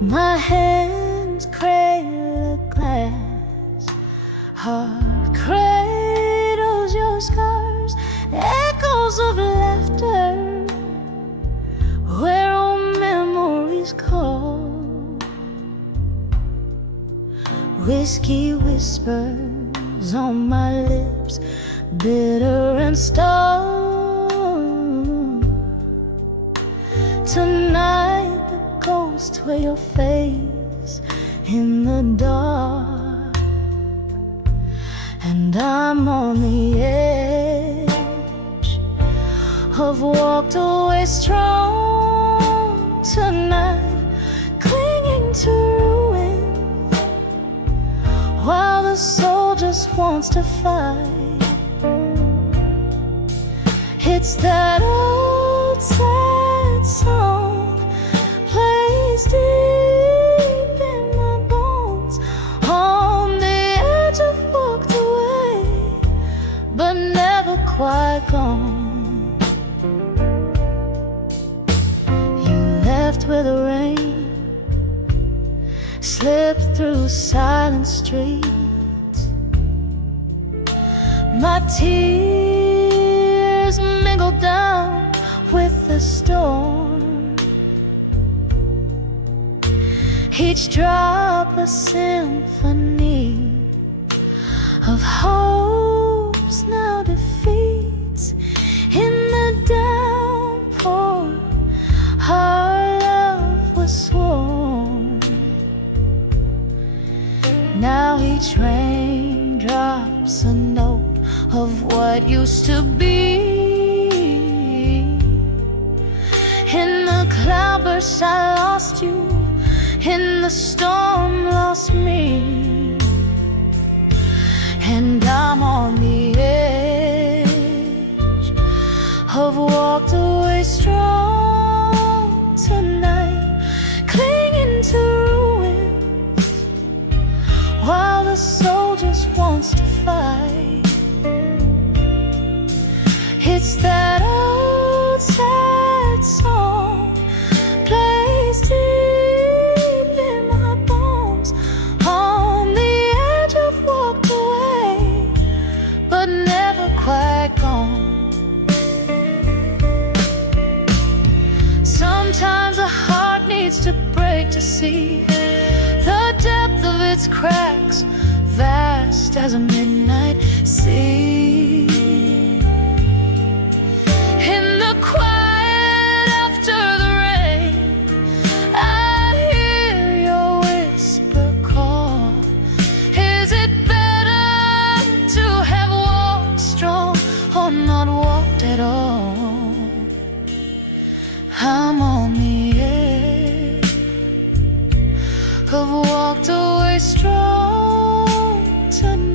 my hands cradle a glass, heart cradles your scars, echoes of laughter where old memories call. Whiskey whispers on my lips, bitter and stone. Tonight the ghosts wear your face in the dark, and I'm on the edge of walked away strong. Tonight, clinging to ruins, while the soul just wants to fight. It's that old sad song plays deep in my bones. On the edge of walked away, slip through silent streets. My tears mingle down with the storm, each drop a symphony of hopes now defeats. In the downpour, our love was sworn. Now each rain drops a note of what used to be. In the cloudburst I lost you, in the storm lost me, and I'm on the edge of walked away strong tonight, clinging to ruins while the soul just wants to fight. It's that old sad song plays deep in my bones. On the edge of walked away, but never quite gone. Sometimes a heart needs to break to see the depth of its cracks, vast as a midnight sea. In the quiet after the rain, I hear your whisper call. Is it better to have walked strong or not walked at all? I'm on the edge of walked away strong tonight.